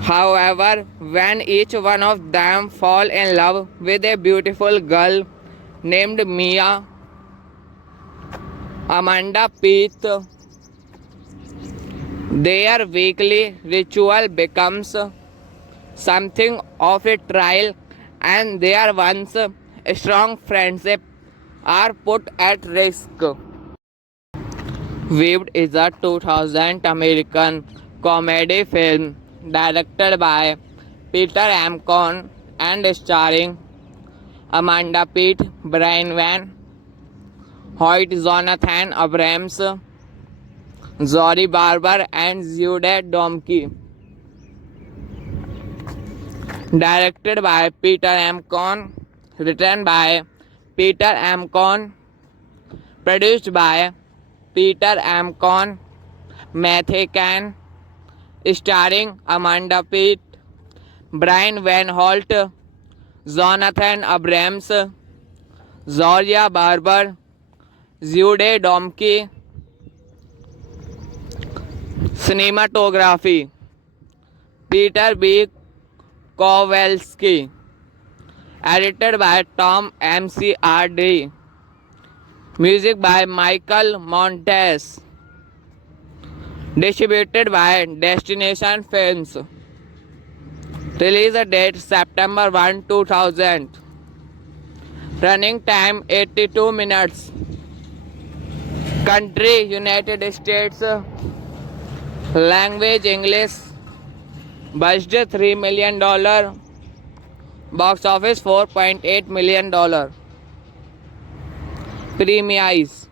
However, when each one of them fall in love with a beautiful girl named Mia, Amanda Peet, their weekly ritual becomes something of a trial and their once strong friendship are put at risk. Weaved is a 2000 American comedy film directed by Peter M. Cohn and starring Amanda Peet, Brian Van Hoyt, Jonathan Abrams, Zoe Barber, and Jude Domke. Directed by Peter M. Cohn, written by Peter M. Cohn, produced by Peter M. Cohn, Matthew Can, starring Amanda Peet, Brian Van Holt, Jonathan Abrams, Zoria Barber, Jude Domke. Cinematography Peter B. Kowalski. Edited by Tom McCarthy. Music by Michael Montes. Distributed by Destination Films. Release date September 1, 2000. Running time 82 minutes. Country United States. Language English. Budget $3 million. Box office $4.8 million. Premise.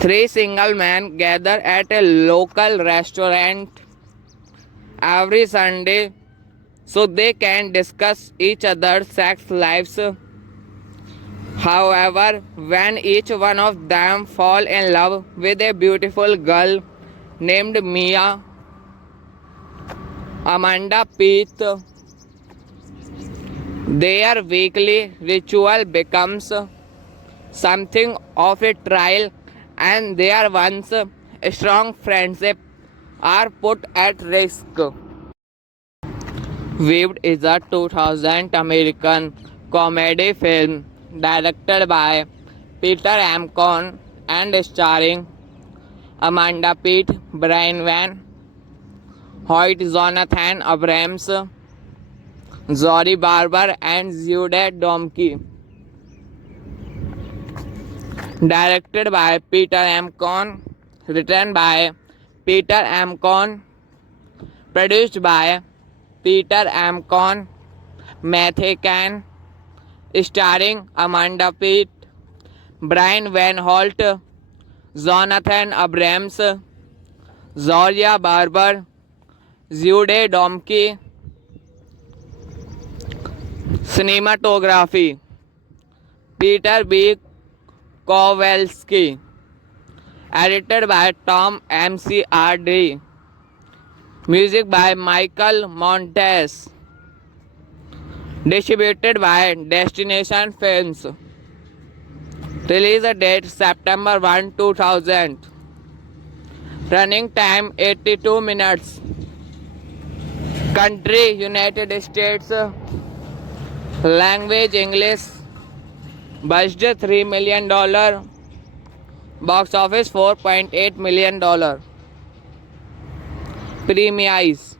Three single men gather at a local restaurant every Sunday so they can discuss each other's sex lives. However, when each one of them fall in love with a beautiful girl named Mia, Amanda Peet, their weekly ritual becomes something of a trial and their once strong friendship are put at risk. Weaved is a 2000 American comedy film directed by Peter M. Cohn and starring Amanda Peet, Brian Van Hoyt, Jonathan Abrams, Zori Barber, and Jude Domke. Directed by Peter M. Cohn, written by Peter M. Cohn, produced by Peter M. Cohn, Matthew Kahn, starring Amanda Peet, Brian Van Holt, Jonathan Abrams, Zoria Barber, Jude Domke. Cinematography Peter B. Kowalski. Edited by Tom McCarthy. Music by Michael Montes. Distributed by Destination Films. Release date September 1, 2000. Running time 82 minutes. Country United States. Language English. Budget $3 million. Box office $4.8 million. Premise.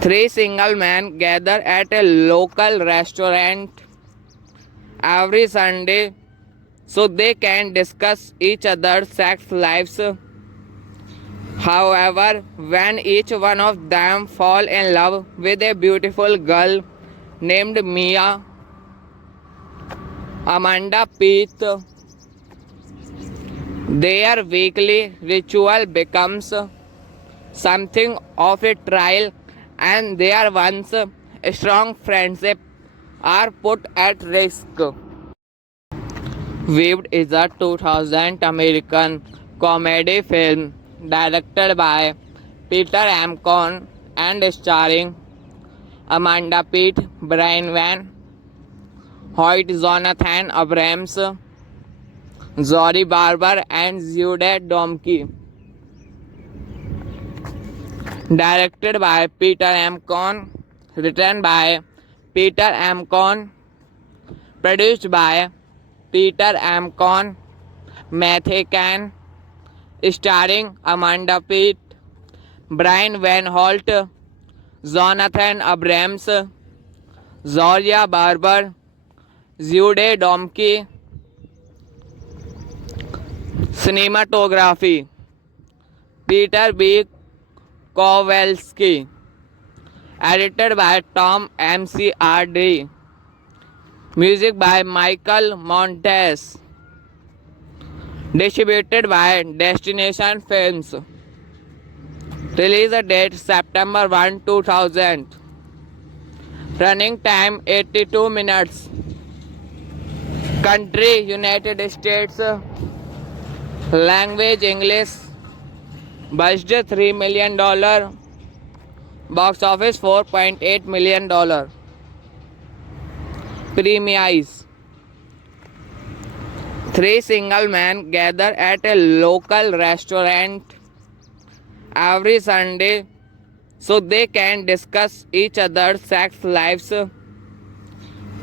Three single men gather at a local restaurant every Sunday so they can discuss each other's sex lives. However, when each one of them fall in love with a beautiful girl named Mia, Amanda Peet, their weekly ritual becomes something of a trial and their once strong friendship are put at risk. Weaved is a 2000 American comedy film directed by Peter M. Cohn and starring Amanda Peet, Brian Van Hoyt, Jonathan Abrams, Zori Barber, and Jude Domke. Directed by Peter M. Cohn, written by Peter M. Cohn, produced by Peter M. Cohn, Matthew Kahn, starring Amanda Peet, Brian Van Holt, Jonathan Abrams, Zoria Barber, Jude Domke. Cinematography Peter B. Kowalski. Edited by Tom McCarthy. Music by Michael Montes. Distributed by Destination Films. Release date September 1, 2000. Running time 82 minutes. Country United States. Language English. Budget $3 million. Box office $4.8 million. Premise. Three single men gather at a local restaurant every Sunday so they can discuss each other's sex lives.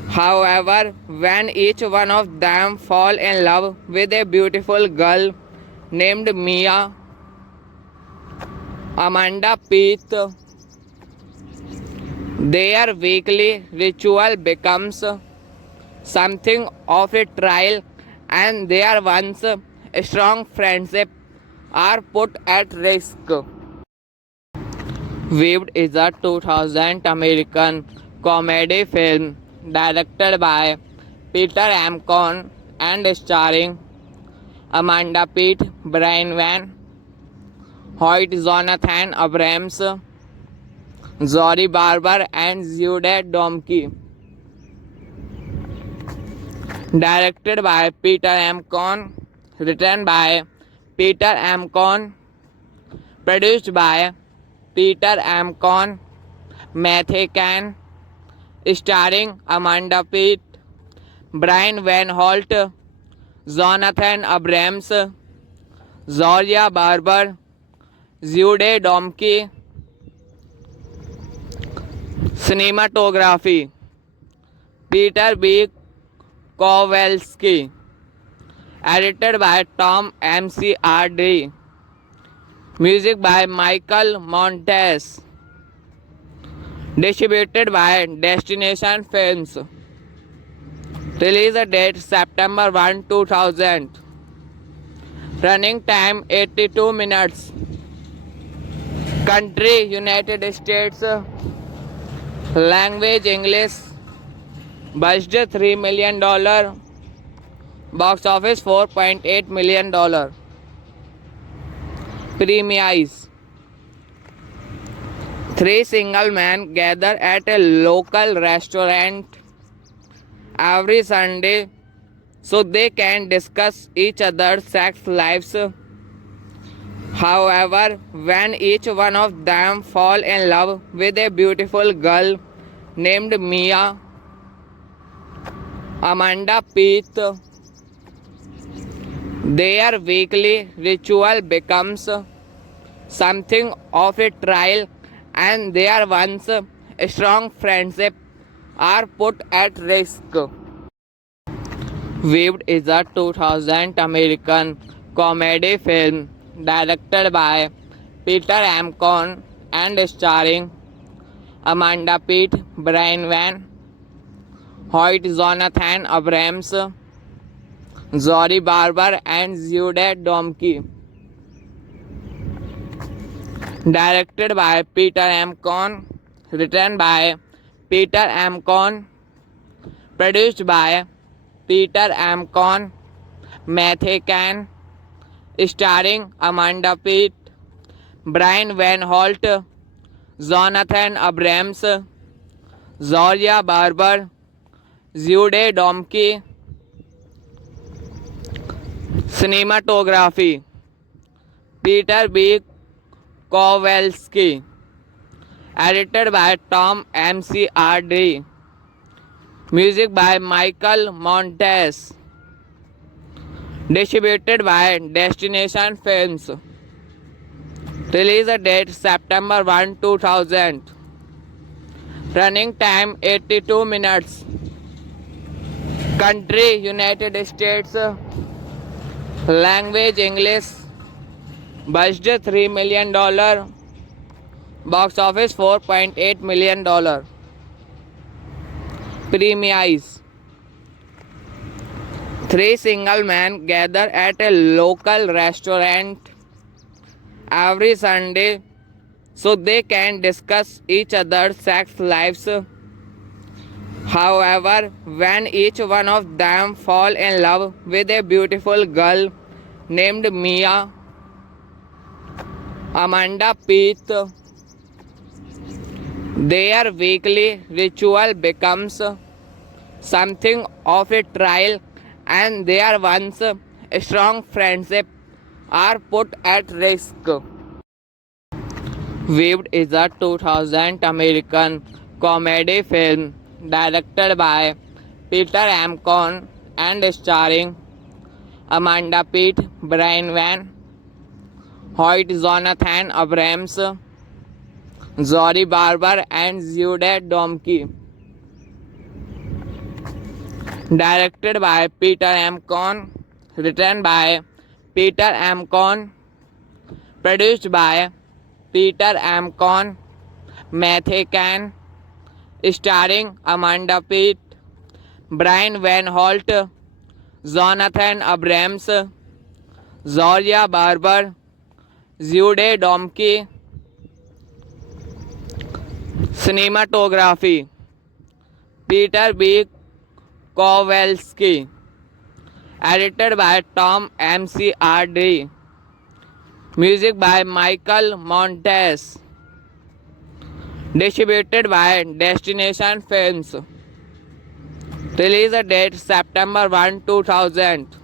However, when each one of them fall in love with a beautiful girl named Mia, Amanda Peet, Their weekly ritual becomes something of a trial, and their once strong friendship are put at risk. Weaved is a 2000 American comedy film directed by Peter M. Cohn and starring Amanda Peet, Brian Van Hoyt, Jonathan Abrams, Zori Barber, and Jude Domke. Directed by Peter M. Cohn, written by Peter M. Cohn, produced by Peter M. Cohn, Matthew Can, starring Amanda Peet, Brian Van Holt, Jonathan Abrams, Zoria Barber, Jude Domke. Cinematography Peter B. Kowalski. Edited by Tom McCarthy. Music by Michael Montes. Distributed by Destination Films. Release date September 1, 2000. Running time 82 minutes. Country United States. Language English. Budget $3 million. Box office $4.8 million. Premise. Three single men gather at a local restaurant every Sunday so they can discuss each other's sex lives. However, when each one of them fall in love with a beautiful girl named Mia, Amanda Peet, their weekly ritual becomes something of a trial, and their once strong friendship are put at risk. Weaved is a 2000 American comedy film directed by Peter M. Cohn and starring Amanda Peet, Brian Van Hoyt, Jonathan Abrams, Zori Barber, and Jude Domke. Directed by Peter M. Cohn, written by Peter M. Cohn, produced by Peter M. Cohn, Matthew Can, starring Amanda Peet, Brian Van Holt, Jonathan Abrams, Zoria Barber, Jude Domke. Cinematography Peter B. Kowalski. Edited by Tom McCarthy. Music by Michael Montes. Distributed by Destination Films. Release date September 1, 2000. Running time 82 minutes. Country United States. Language English. Budget $3 million. Box office $4.8 million. Premise. Three single men gather at a local restaurant every Sunday so they can discuss each other's sex lives. However, when each one of them fall in love with a beautiful girl named Mia, Amanda Peet, their weekly ritual becomes something of a trial, and their once strong friendship are put at risk. Weaved is a 2000 American comedy film directed by Peter M. Cohn and starring Amanda Peet, Brian Van Hoyt, Jonathan Abrams, Zori Barber, and Jude Domke. Directed by Peter M. Cohn, written by Peter M. Cohn, produced by Peter M. Cohn, Matthew Can, starring Amanda Peet, Brian Van Holt, Jonathan Abrams, Zoria Barber, Jude Domke. Cinematography Peter B. Kowalski. Edited by Tom McCarthy. Music by Michael Montes. Distributed by Destination Films. Release date September 1, 2000.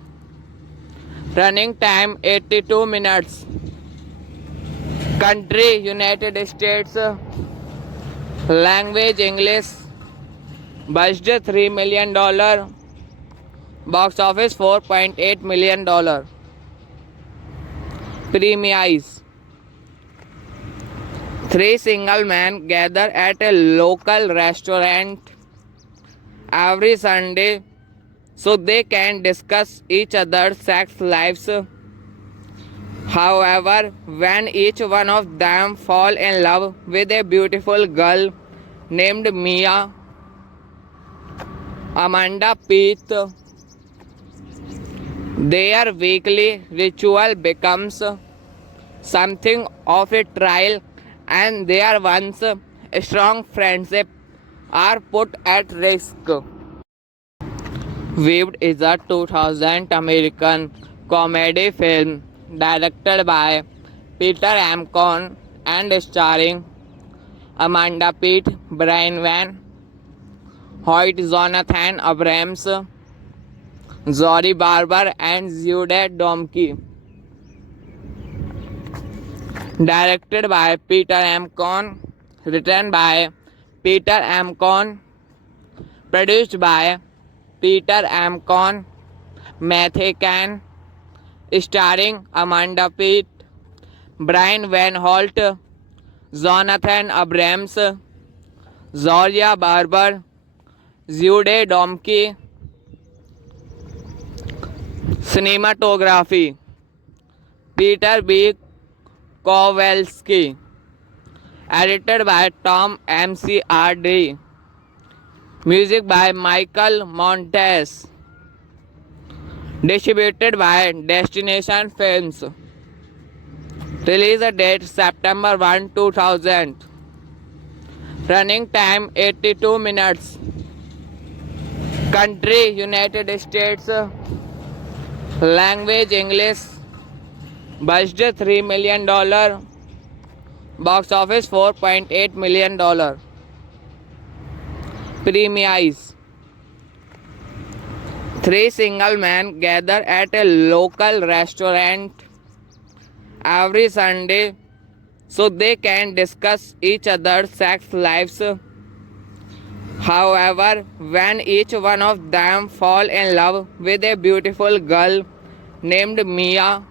Running time 82 minutes. Country United States. Language English. Budget $3 million. Box office $4.8 million. Premise. Three single men gather at a local restaurant every Sunday so they can discuss each other's sex lives. However, when each one of them fall in love with a beautiful girl named Mia, Amanda Peet, their weekly ritual becomes something of a trial and their once strong friendship are put at risk. Weaved is a 2000 American comedy film directed by Peter M. Cohn and starring Amanda Peet, Brian Van Hoyt, Jonathan Abrams, Zori Barber, and Jude Domke. Directed by Peter M. Cohn, written by Peter M. Cohn, produced by Peter M. Cohn, Matthew Kahn, starring Amanda Peet, Brian Van Holt, Jonathan Abrams, Zoria Barber, Jude Domke. Cinematography Peter B. Kowalski. Edited by Tom McCarthy. Music by Michael Montes. Distributed by Destination Films. Release date September 1, 2000. Running time 82 minutes. Country United States. Language English. Budget $3 million. Box office $4.8 million. Premise. Three single men gather at a local restaurant every Sunday so they can discuss each other's sex lives. However, when each one of them fall in love with a beautiful girl named Mia,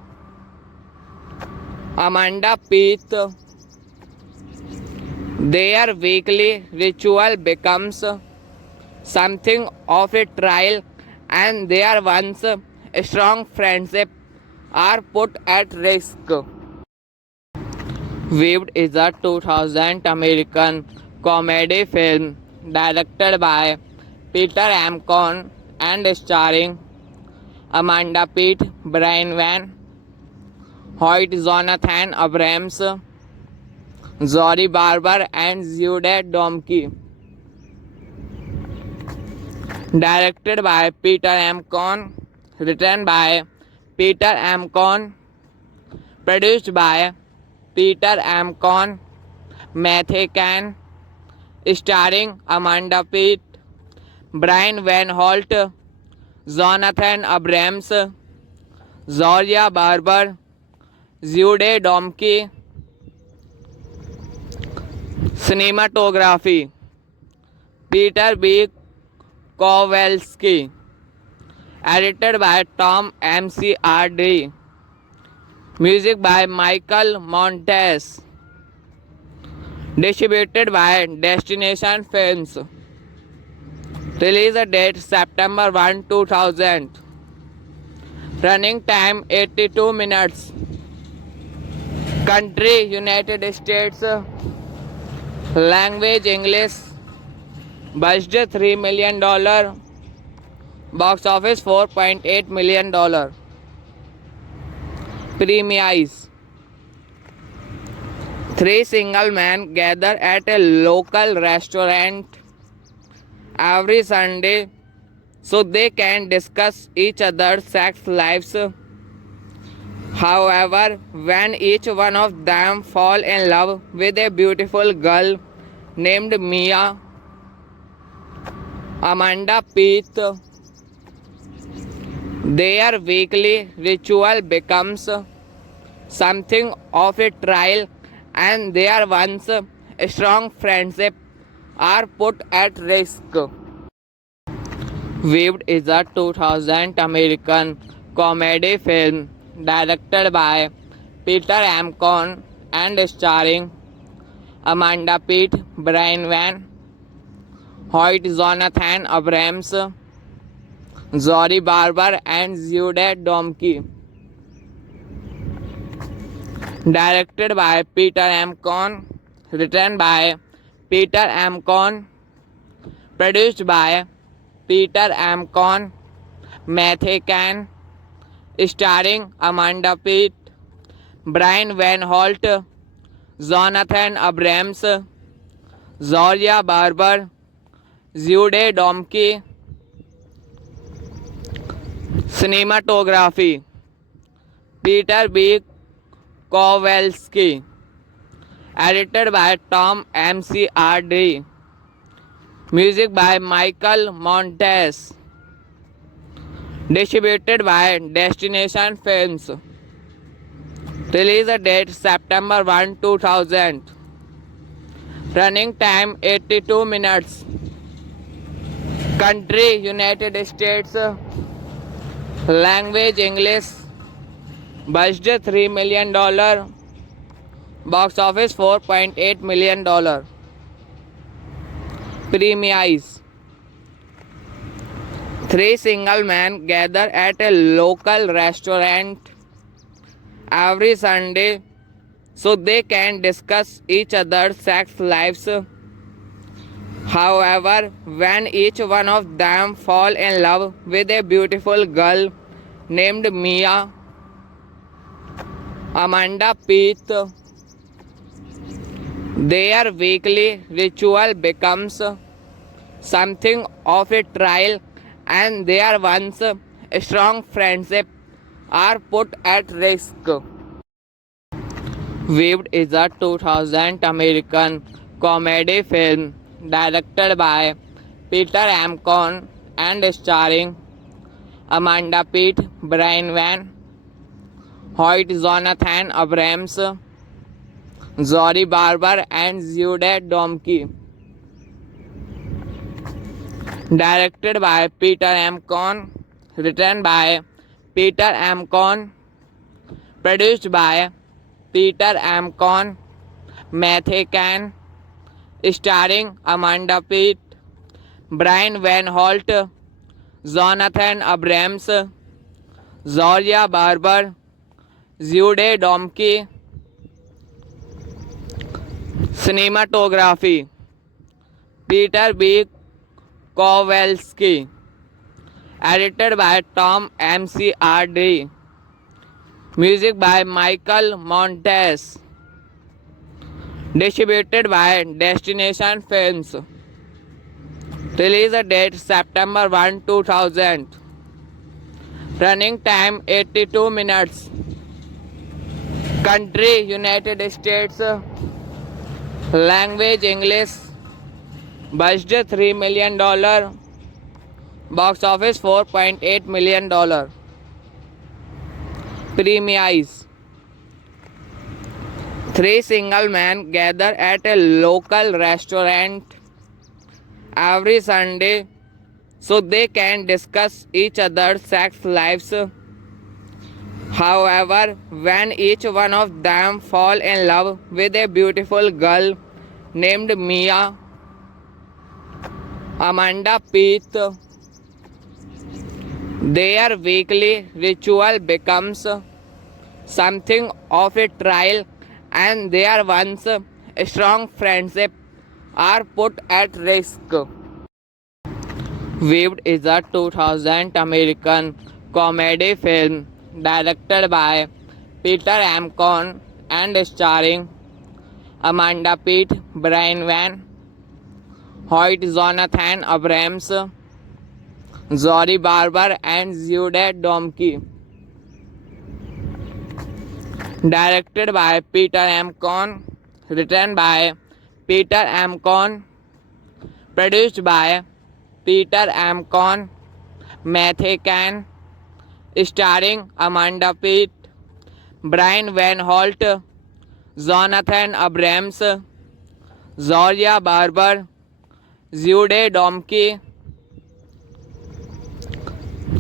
Amanda Peet, their weekly ritual becomes something of a trial and their once strong friendship are put at risk. Weaved is a 2000 American comedy film directed by Peter M. Cohn and starring Amanda Peet, Brian Van Hoyt, Jonathan Abrams, Zori Barber, and Jude Domke. Directed by Peter M. Cohn, written by Peter M. Cohn, produced by Peter M. Cohn, Matthew Kahn, starring Amanda Peet, Brian Van Holt, Jonathan Abrams, Zoria Barber, Jude Domke. Cinematography Peter B. Kowalski. Edited by Tom McCarthy. Music by Michael Montes. Distributed by Destination Films. Release date September 1, 2000. Running time 82 minutes. Country United States. Language English. Budget $3 million. Box office $4.8 million. Premise. Three single men gather at a local restaurant every Sunday so they can discuss each other's sex lives. However, when each one of them fall in love with a beautiful girl named Mia, Amanda Peet, their weekly ritual becomes something of a trial and their once strong friendship are put at risk. Weaved is a 2000 American comedy film directed by Peter M. Cohn and starring Amanda Peet, Brian Van Hoyt, Jonathan Abrams, Zori Barber, and Jude Domke. Directed by Peter M. Cohn, written by Peter M. Cohn, produced by Peter M. Cohn, Matthew Kahn, starring Amanda Peet, Brian Van Holt, Jonathan Abrams, Zoria Barber, Jude Domke. Cinematography Peter B. Kowalski. Edited by Tom McCarthy. Music by Michael Montes. Distributed by Destination Films. Release date September 1, 2000. Running time 82 minutes. Country United States. Language English. Budget $3 million. Box office $4.8 million. Premise. Three single men gather at a local restaurant every Sunday so they can discuss each other's sex lives. However, when each one of them fall in love with a beautiful girl named Mia, Amanda Peet, their weekly ritual becomes something of a trial and their once strong friendship are put at risk. Weaved is a 2000 American comedy film directed by Peter M. Cohn and starring Amanda Peet, Brian Van Hoyt, Jonathan Abrams, Zori Barber, and Jude Domke. Directed by Peter M. Cohn, written by Peter M. Cohn, produced by Peter M. Cohn, Matthew Kahn, starring Amanda Peet, Brian Van Holt, Jonathan Abrams, Zoria Barber, Jude Domke. Cinematography Peter B. Kowalski. Edited by Tom McCarthy. Music by Michael Montes. Distributed by Destination Films. Release date September 1, 2000. Running time 82 minutes. Country United States. Language English. Budget $3 million. Box office $4.8 million. Premise. Three single men gather at a local restaurant every Sunday so they can discuss each other's sex lives. However, when each one of them fall in love with a beautiful girl named Mia, Amanda Peet, their weekly ritual becomes something of a trial and their once strong friendship are put at risk. Weaved is a 2000 American comedy film directed by Peter M. Cohn and starring Amanda Peet, Brian Van Hoyt, Jonathan Abrams, Zori Barber, and Jude Domke. Directed by Peter M. Cohn, written by Peter M. Cohn, produced by Peter M. Cohn, Matthew Can, starring Amanda Peet, Brian Van Holt, Jonathan Abrams, Zoria Barber, Jude Domke.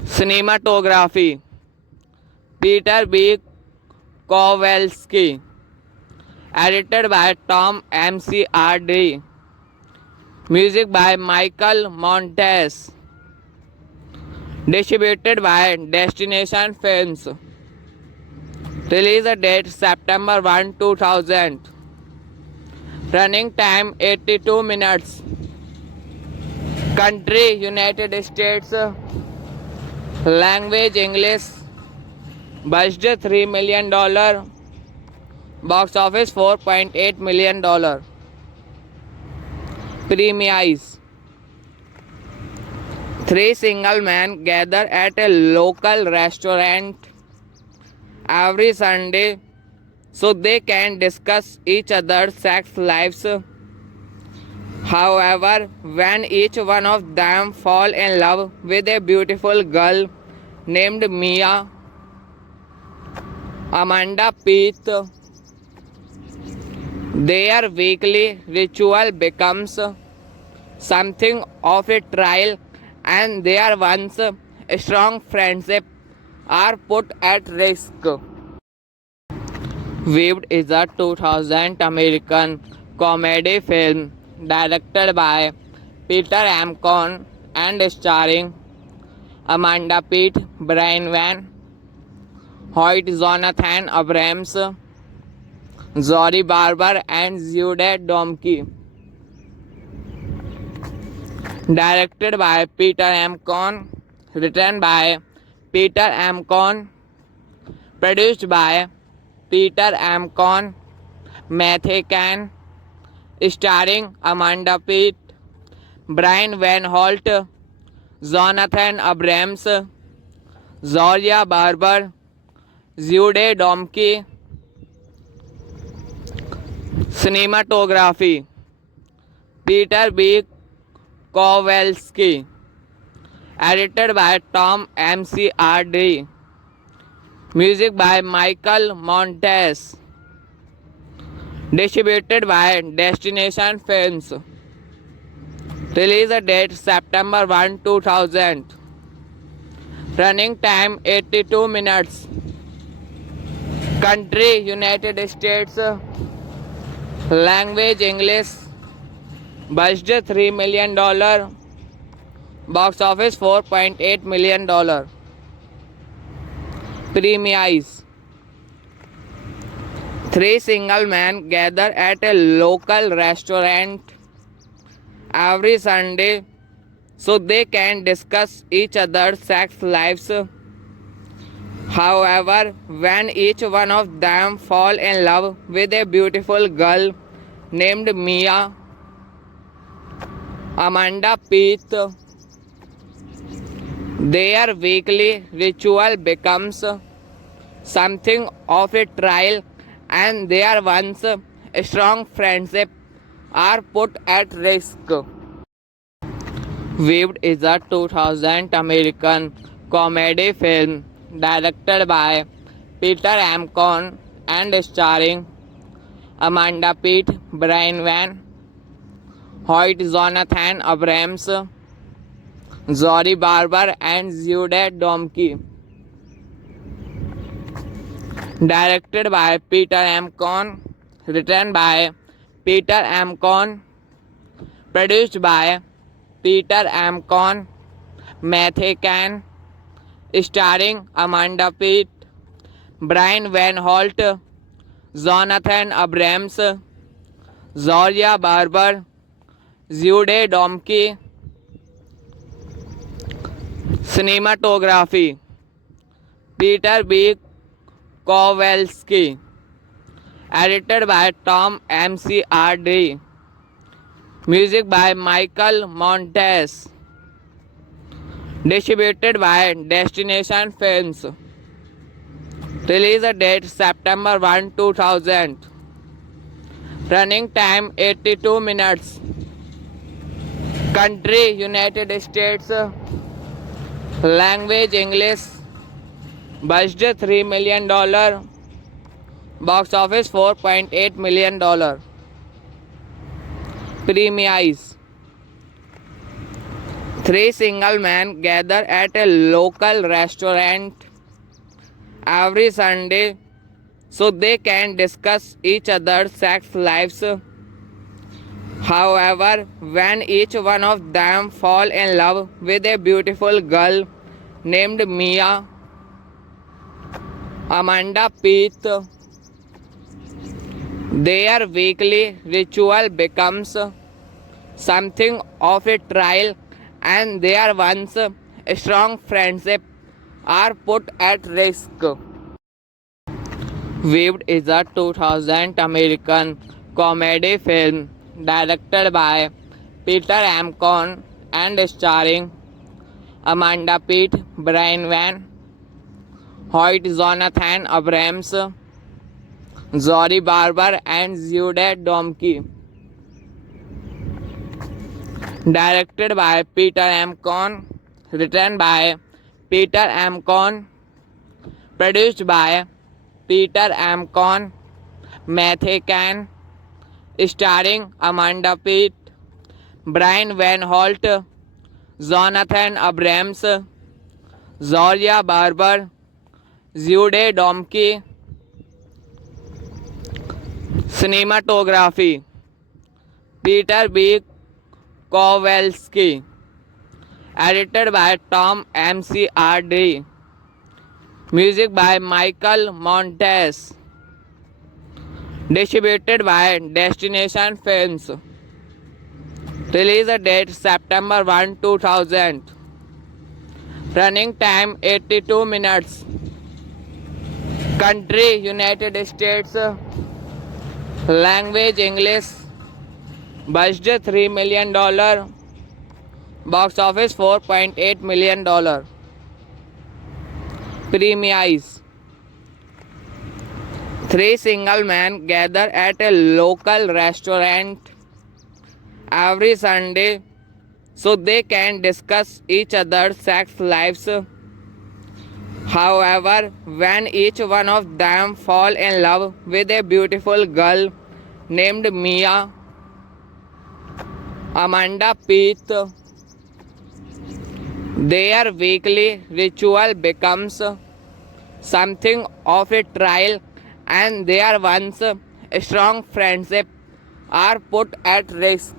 Cinematography Peter B. Kowalski. Edited by Tom McCarthy. Music by Michael Montes. Distributed by Destination Films. Release date September 1, 2000. Running time 82 minutes. Country United States. Language English. Budget $3 million. Box office $4.8 million. Premise. Three single men gather at a local restaurant every Sunday so they can discuss each other's sex lives. However, when each one of them fall in love with a beautiful girl named Mia, Amanda Peet, their weekly ritual becomes something of a trial and their once strong friendship are put at risk. Weaved is a 2000 American comedy film directed by Peter M. Cohn and starring Amanda Peet, Brian Van Hoyt, Jonathan Abrams, Zori Barber, and Jude Domke. Directed by Peter M. Cohn, written by Peter M. Cohn, produced by Peter M. Cohn, Matthew Can, starring Amanda Peet, Brian Van Holt, Jonathan Abrams, Zoria Barber, Jude Domke. Cinematography Peter B. Kowalski. Edited by Tom McCarthy. Music by Michael Montes. Distributed by Destination Films. Release date September 1, 2000. Running time 82 minutes. Country United States. Language English. Budget $3 million. Box office $4.8 million. Premise. Three single men gather at a local restaurant every Sunday so they can discuss each other's sex lives. However, when each one of them fall in love with a beautiful girl named Mia, Amanda Peet, their weekly ritual becomes something of a trial and their once strong friendship are put at risk. Weaved is a 2000 American comedy film directed by Peter M. Cohn and starring Amanda Peet, Brian Van Hoyt, Jonathan Abrams, Zori Barber, and Jude Domke. Directed by Peter M. Cohn, written by Peter M. Cohn, produced by Peter M. Cohn, Matthew Can, starring Amanda Peet, Brian Van Holt, Jonathan Abrams, Zoria Barber, Jude Domke. Cinematography Peter B. Kowalski. Edited by Tom McCarthy. Music by Michael Montes. Distributed by Destination Films. Release date September 1, 2000. Running time 82 minutes. Country United States. Language English. Budget $3 million. Box office $4.8 million. Premise. Three single men gather at a local restaurant every Sunday so they can discuss each other's sex lives. However, when each one of them fall in love with a beautiful girl named Mia, Amanda Peet, their weekly ritual becomes something of a trial and their once strong friendship are put at risk. Weaved is a 2000 American comedy film directed by Peter M. Cohn and starring Amanda Peet, Brian Van Hoyt, Jonathan Abrams, Zori Barber, and Jude Domke. Directed by Peter M. Cohn, written by Peter M. Cohn, produced by Peter M. Cohn, Matthew Kahn, starring Amanda Peet, Brian Van Holt, Jonathan Abrams, Zoria Barber, Jude Domke. Cinematography Peter B. Kowalski. Edited by Tom McCarthy. Music by Michael Montes. Distributed by Destination Films. Release date September 1, 2000. Running time 82 minutes. Country United States. Language English. Budget $3 million. Box office $4.8 million. Premise. Three single men gather at a local restaurant every Sunday so they can discuss each other's sex lives. However, when each one of them fall in love with a beautiful girl named Mia, Amanda Peet, their weekly ritual becomes something of a trial and their once strong friendship are put at risk.